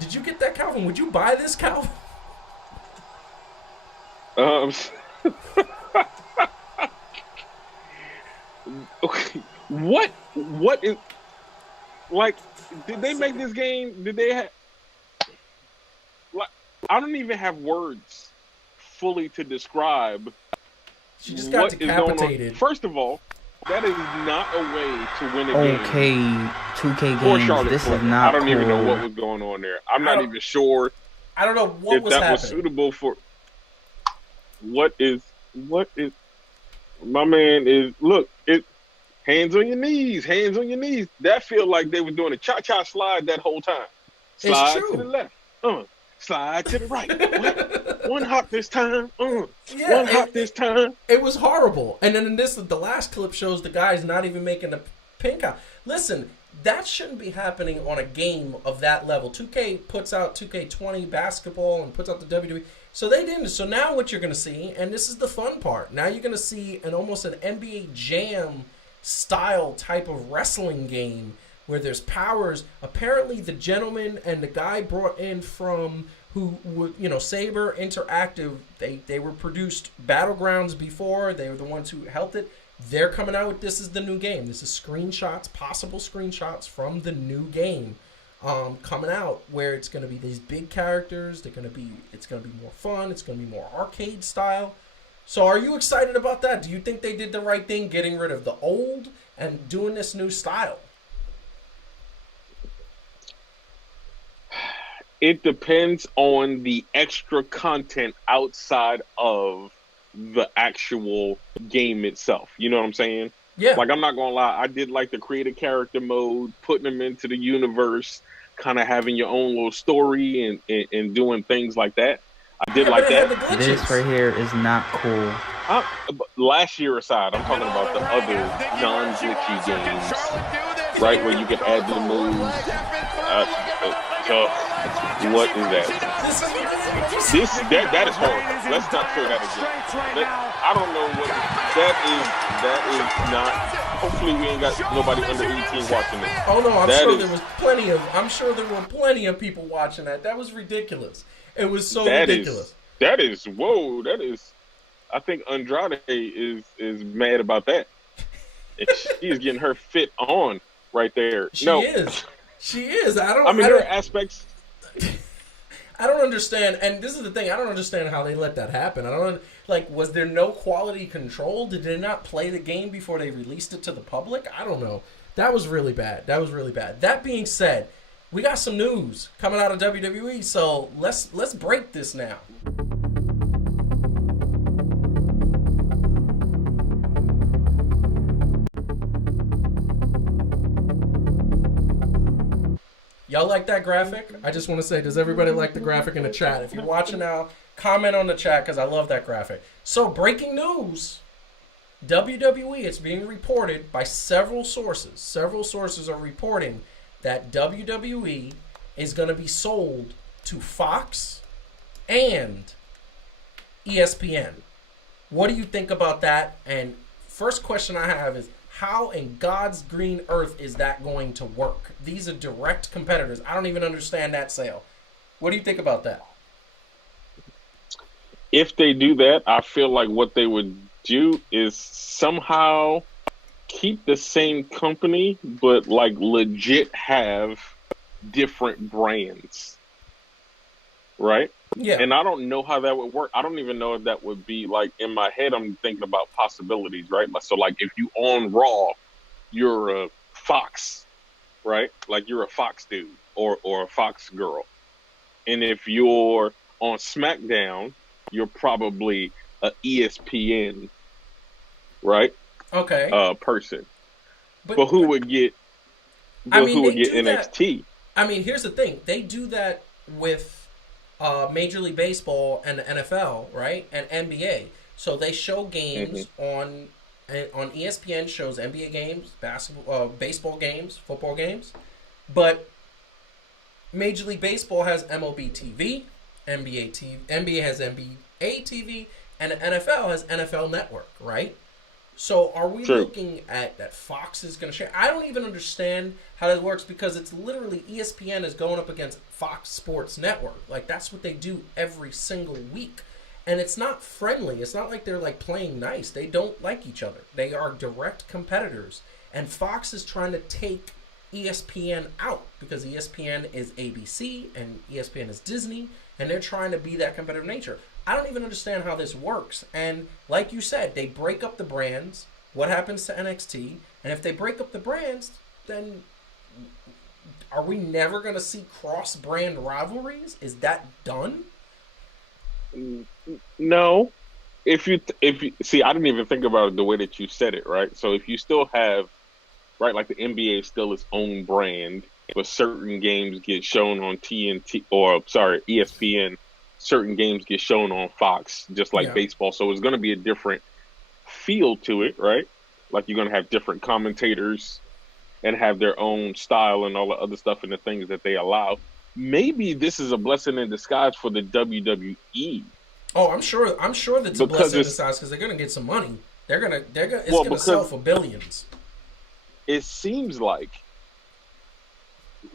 Did you get that, Calvin? Would you buy this, Calvin? Okay. What is, like, did they make this game? Did they have, like, I don't even have words fully to describe she just got decapitated. First of all, that is not a way to win a game. Okay, 2K games, this is not I don't even know cool. what was going on there. I'm not even sure. I don't know what if was that happening. was suitable for. What is? My man is, look, it, hands on your knees, hands on your knees. That feel like they were doing a cha-cha slide that whole time. Slide to the left, slide to the right. One hop this time, one hop this time. It was horrible. And then in this, the last clip shows the guy's not even making a pin count. Listen, that shouldn't be happening on a game of that level. 2K puts out 2K20 basketball and puts out the WWE. So they didn't. So now what you're going to see, and this is the fun part, now you're going to see almost an NBA Jam style type of wrestling game where there's powers. Apparently the gentleman and the guy brought in from Saber Interactive, they were produced Battlegrounds before. They were the ones who helped it. They're coming out with this is the new game. This is screenshots, possible screenshots from the new game coming out, where it's going to be these big characters. It's going to be more fun. It's going to be more arcade style. So are you excited about that? Do you think they did the right thing getting rid of the old and doing this new style? It depends on the extra content outside of the actual game itself. You know what I'm saying? Yeah. Like, I'm not going to lie. I did like the create a character mode, putting them into the universe, kind of having your own little story and doing things like that. I did like that. This right here is not cool. Last year aside, I'm talking about the other non-glitchy games, right, where you can add the moves. What is that? That is horrible. Let's not show that again. I don't know what that is not. Hopefully we ain't got nobody under 18 watching this. Oh no, I'm sure there were plenty of people watching that. That was ridiculous. It was so ridiculous. That is I think Andrade is mad about that. She is getting her fit on right there. She is. She is. There are aspects. I don't understand, and this is the thing, I don't understand how they let that happen. I don't, like, was there no quality control? Did they not play the game before they released it to the public? I don't know. That was really bad. That being said, we got some news coming out of WWE, so let's break this now. Y'all like that graphic? I just want to say, does everybody like the graphic in the chat? If you're watching now, comment on the chat because I love that graphic. So, breaking news. WWE, it's being reported by several sources. Several sources are reporting that WWE is going to be sold to Fox and ESPN. What do you think about that? And first question I have is, how in God's green earth is that going to work? These are direct competitors. I don't even understand that sale. What do you think about that? If they do that, I feel like what they would do is somehow keep the same company, but like legit have different brands. Right? Yeah. And I don't know how that would work. I don't even know if that would be like in my head. I'm thinking about possibilities, right? So like if you on Raw, you're a Fox, right? Like you're a Fox dude or a Fox girl. And if you're on SmackDown, you're probably a ESPN, right? Okay. Person. But who would get who would get NXT? That. I mean, here's the thing. They do that with Major League Baseball and the NFL, right? And NBA. So they show games on ESPN, shows NBA games, baseball games, football games. But Major League Baseball has MLB TV, NBA has NBA TV, and the NFL has NFL Network, right? So are we looking at that Fox is going to share? I don't even understand how that works because it's literally ESPN is going up against Fox Sports Network. Like, that's what they do every single week. And it's not friendly. It's not like they're, like, playing nice. They don't like each other. They are direct competitors. And Fox is trying to take ESPN out because ESPN is ABC and ESPN is Disney, and they're trying to be that competitive nature. I don't even understand how this works. And like you said, they break up the brands. What happens to NXT? And if they break up the brands, then are we never going to see cross-brand rivalries? Is that done? No. If you see, I didn't even think about it the way that you said it, right? So if you still have, right, like the NBA is still its own brand, but certain games get shown on ESPN. Certain games get shown on Fox, just like baseball. So it's going to be a different feel to it, right? Like you're going to have different commentators and have their own style and all the other stuff and the things that they allow. Maybe this is a blessing in disguise for the WWE. Oh, I'm sure that's a blessing in disguise because they're going to get some money. It's going to sell for billions. It seems like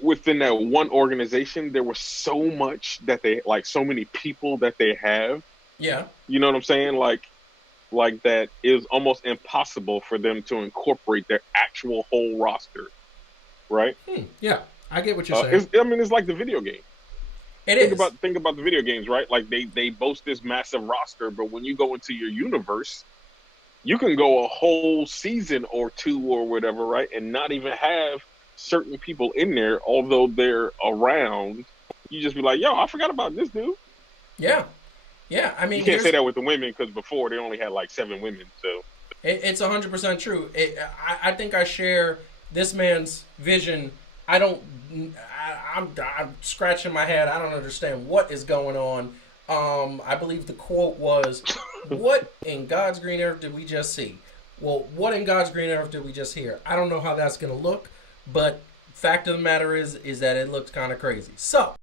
within that one organization, there was so much that they like, so many people that they have. Yeah. You know what I'm saying? Like that it was almost impossible for them to incorporate their actual whole roster. Right? Yeah. I get what you're saying. It's like the video game. Think about the video games, right? Like they boast this massive roster, but when you go into your universe, you can go a whole season or two or whatever, right? And not even have certain people in there, although they're around. You just be like, yo, I forgot about this dude. Yeah. Yeah. I mean, you can't say that with the women because before they only had like 7 women. So it's 100% true. I think I share this man's vision. I'm scratching my head. I don't understand what is going on. I believe the quote was, "What in God's green earth did we just see?" Well, what in God's green earth did we just hear? I don't know how that's going to look, but fact of the matter is that it looks kind of crazy. So,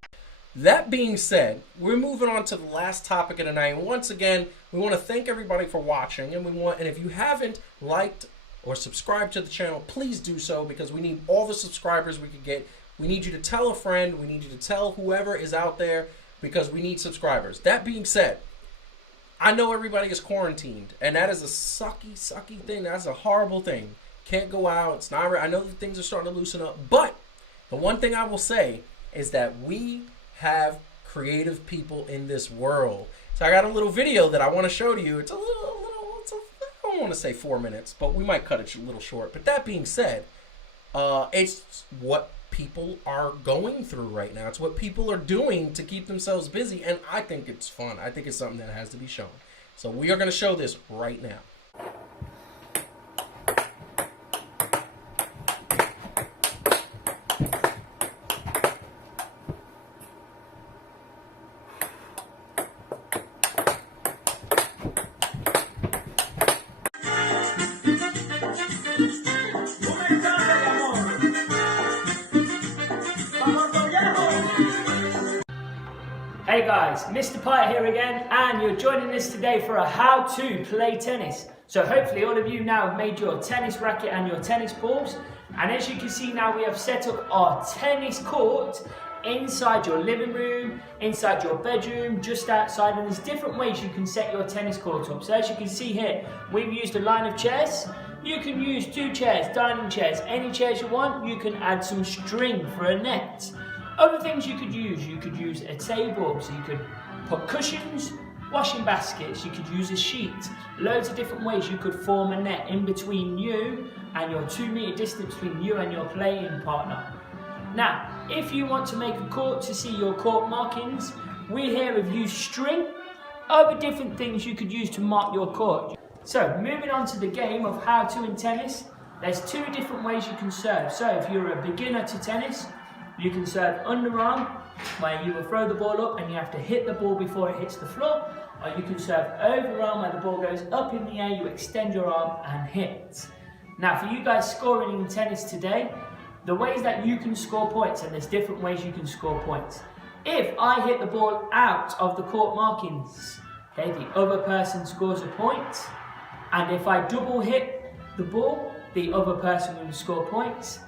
that being said, we're moving on to the last topic of the night. And once again, we want to thank everybody for watching, and if you haven't liked or subscribed to the channel, please do so because we need all the subscribers we can get. We need you to tell a friend. We need you to tell whoever is out there because we need subscribers. That being said, I know everybody is quarantined, and that is a sucky thing. That's a horrible thing. Can't go out. It's not. I know that things are starting to loosen up, but the one thing I will say is that we have creative people in this world. So I got a little video that I want to show to you. It's I don't want to say 4 minutes, but we might cut it a little short. But that being said, it's what people are going through right now. It's what people are doing to keep themselves busy, and I think it's fun. I think it's something that has to be shown. So we are going to show this right now. Hey guys, Mr. Pie here again, and you're joining us today for a how to play tennis. So hopefully all of you now have made your tennis racket and your tennis balls, and as you can see now we have set up our tennis court inside your living room, inside your bedroom, just outside, and there's different ways you can set your tennis court up. So as you can see here, we've used a line of chairs. You can use 2 chairs, dining chairs, any chairs you want. You can add some string for a net. Other things you could use a table, so you could put cushions, washing baskets, you could use a sheet, loads of different ways you could form a net in between you and your 2 meter distance between you and your playing partner. Now, if you want to make a court to see your court markings, we here have used string, other different things you could use to mark your court. So, moving on to the game of how to in tennis, there's 2 different ways you can serve. So, if you're a beginner to tennis, you can serve underarm, where you will throw the ball up and you have to hit the ball before it hits the floor, or you can serve overarm, where the ball goes up in the air, you extend your arm and hit. Now for you guys scoring in tennis today, the ways that you can score points, and there's different ways you can score points. If I hit the ball out of the court markings, okay, the other person scores a point, and if I double hit the ball, the other person will score points.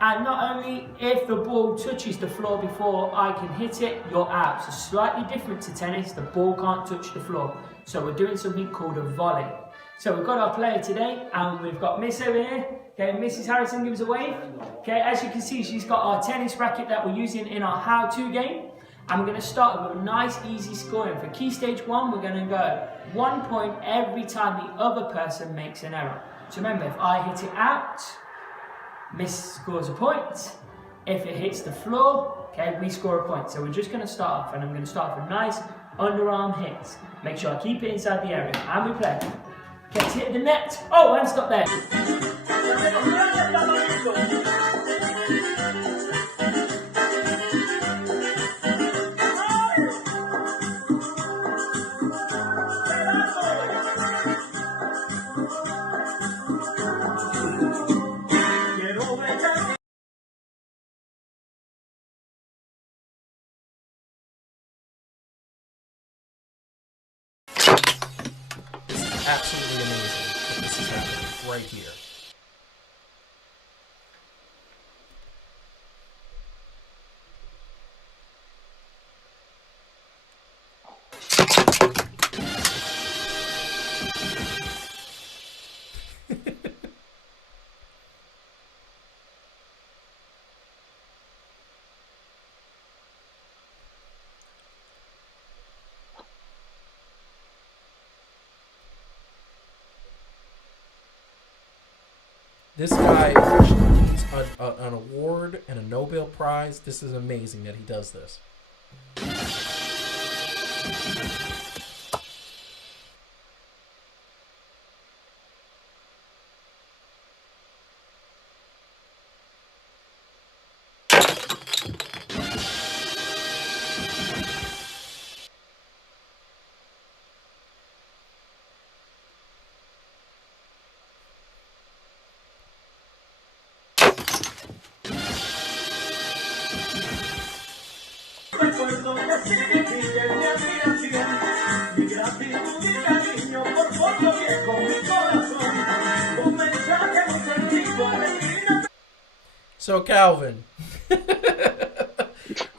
And not only if the ball touches the floor before I can hit it, you're out. So slightly different to tennis, the ball can't touch the floor. So we're doing something called a volley. So we've got our player today, and we've got Miss over here. Okay, Mrs. Harrison, give us a wave. Okay, as you can see, she's got our tennis racket that we're using in our how-to game. And we're going to start with a nice, easy scoring. For key stage 1, we're going to go 1 point every time the other person makes an error. So remember, if I hit it out, Miss scores a point. If it hits the floor, okay, we score a point. So we're just going to start off, and I'm going to start with a nice underarm hit. Make sure I keep it inside the area, and we play. Okay, let's hit the net. Oh, and stop there. Absolutely amazing that this is happening right here. This guy needs an award and a Nobel Prize. This is amazing that he does this. So Calvin, and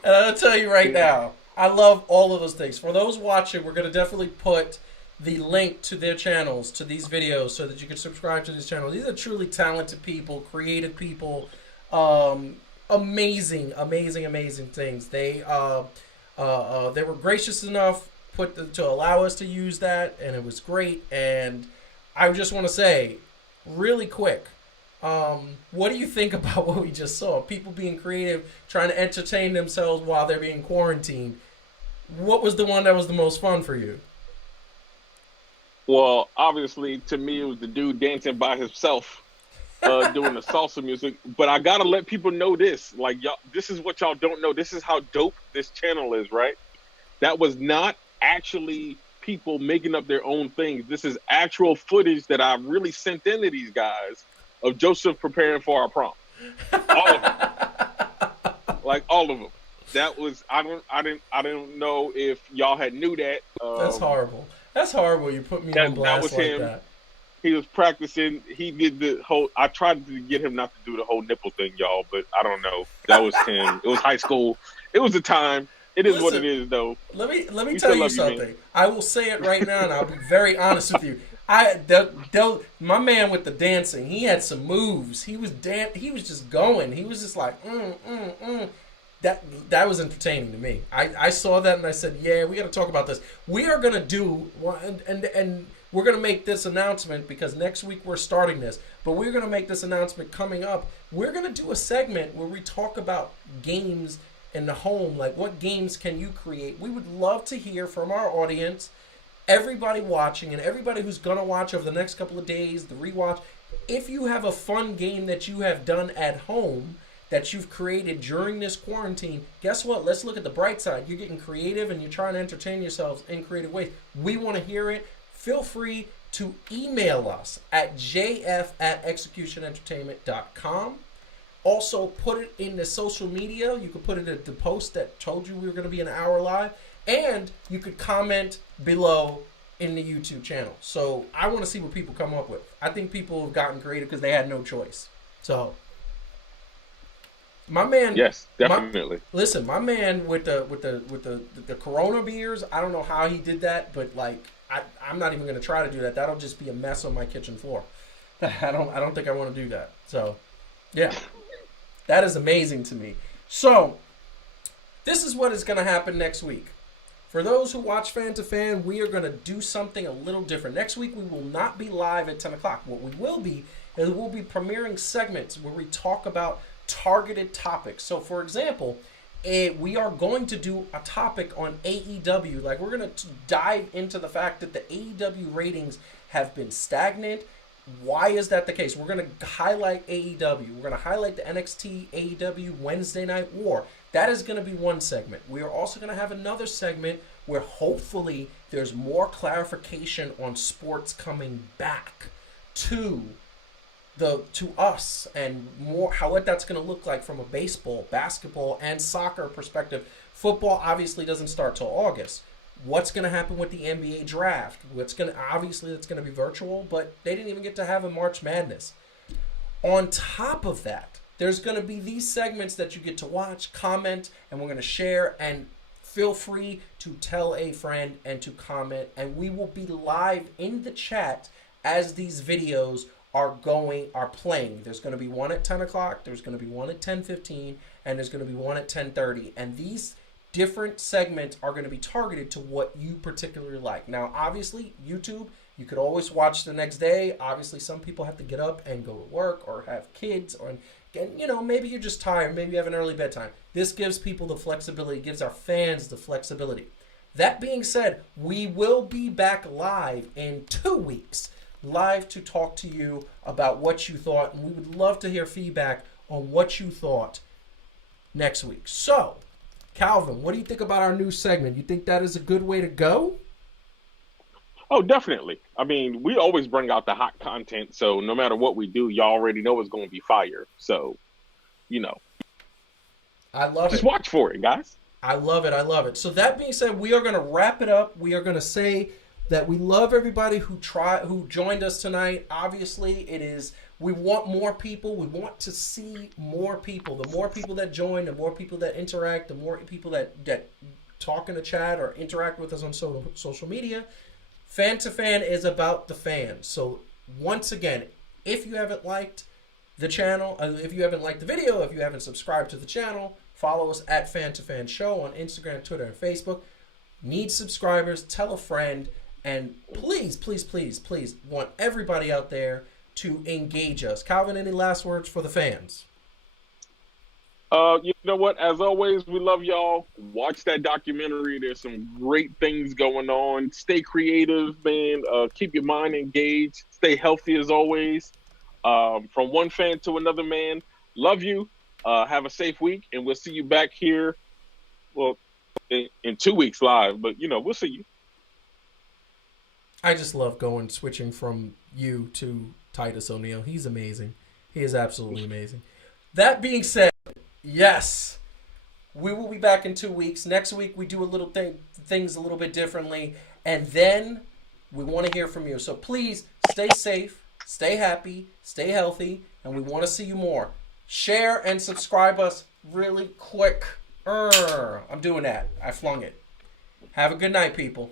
I'll tell you right now, I love all of those things. For those watching, we're going to definitely put the link to their channels, to these videos, so that you can subscribe to this channel. These are truly talented people, creative people, amazing things. They They were gracious enough to allow us to use that, and it was great. And I just want to say, really quick, what do you think about what we just saw? People being creative, trying to entertain themselves while they're being quarantined. What was the one that was the most fun for you? Well, obviously, to me, it was the dude dancing by himself, doing the salsa music. But I gotta let people know this. Like, y'all, this is what y'all don't know. This is how dope this channel is, right? That was not actually people making up their own things. This is actual footage that I really sent into these guys of Joseph preparing for our prom. All of them. Like, all of them. That was, I didn't know if y'all had knew that. That's horrible. That's horrible. You put me on blast was like him. that. He was practicing. He did the whole, I tried to get him not to do the whole nipple thing, y'all, but I don't know. That was him. It was high school. It was the time. It is what it is, though. Let me tell you something. I will say it right now, and I'll be very honest with you. My man with the dancing, he had some moves. He was just going. He was just like, That was entertaining to me. I saw that and I said, yeah, we got to talk about this. We are going to do, and we're going to make this announcement because next week we're starting this, but we're going to make this announcement coming up. We're going to do a segment where we talk about games in the home, like what games can you create? We would love to hear from our audience, everybody watching and everybody who's going to watch over the next couple of days, the rewatch. If you have a fun game that you have done at home that you've created during this quarantine, guess what? Let's look at the bright side. You're getting creative and you're trying to entertain yourselves in creative ways. We want to hear it. Feel free to email us at jf@executionentertainment.com. Also, put it in the social media. You could put it at the post that told you we were going to be an hour live. And you could comment below in the YouTube channel. So I want to see what people come up with. I think people have gotten creative because they had no choice. So my man, yes, definitely. My man with the Corona beers. I don't know how he did that, but like I'm not even going to try to do that. That'll just be a mess on my kitchen floor. I don't think I want to do that. So yeah, that is amazing to me. So this is what is going to happen next week. For those who watch Fan2Fan, we are going to do something a little different. Next week, we will not be live at 10 o'clock. What we will be is we'll be premiering segments where we talk about targeted topics. So, for example, we are going to do a topic on AEW. Like, we're going to dive into the fact that the AEW ratings have been stagnant. Why is that the case? We're going to highlight AEW. We're going to highlight the NXT AEW Wednesday Night War. That is going to be one segment. We are also going to have another segment where hopefully there's more clarification on sports coming back to us and more what that's going to look like from a baseball, basketball, and soccer perspective. Football obviously doesn't start till August. What's going to happen with the NBA draft? Obviously that's going to be virtual, but they didn't even get to have a March Madness. On top of that, there's going to be these segments that you get to watch, comment, and we're going to share. And feel free to tell a friend and to comment. And we will be live in the chat as these videos are playing. There's going to be one at 10 o'clock. There's going to be one at 10:15. And there's going to be one at 10:30. And these different segments are going to be targeted to what you particularly like. Now, obviously, YouTube, you could always watch the next day. Obviously, some people have to get up and go to work or have kids or... And, maybe you're just tired. Maybe you have an early bedtime. This gives people the flexibility, gives our fans the flexibility. That being said, we will be back live in 2 weeks, live to talk to you about what you thought. And we would love to hear feedback on what you thought next week. So, Calvin, what do you think about our new segment? You think that is a good way to go? Oh, definitely. I mean, we always bring out the hot content, so no matter what we do, y'all already know it's going to be fire. So, I love it. Just watch for it, guys. I love it. So that being said, we are going to wrap it up. We are going to say that we love everybody who joined us tonight. Obviously, we want more people. We want to see more people. The more people that join, the more people that interact, the more people that talk in the chat or interact with us on social media. Fan2Fan is about the fans. So once again, if you haven't liked the channel, if you haven't liked the video, if you haven't subscribed to the channel, Follow us at Fan2Fan Show on Instagram, Twitter, and Facebook. Need subscribers, tell a friend, and please, please, please, please want everybody out there to engage us. Calvin, any last words for the fans? You know what? As always, we love y'all. Watch that documentary. There's some great things going on. Stay creative, man. Keep your mind engaged. Stay healthy as always. From one fan to another, man. Love you. Have a safe week, and we'll see you back here. Well, in 2 weeks live, but we'll see you. I just love switching from you to Titus O'Neil. He's amazing. He is absolutely amazing. That being said, yes, we will be back in 2 weeks. Next week we do things a little bit differently, and then we want to hear from you. So please stay safe, stay happy, stay healthy, and we want to see you more. Share and subscribe us really quick. I'm doing that. I flung it. Have a good night, people.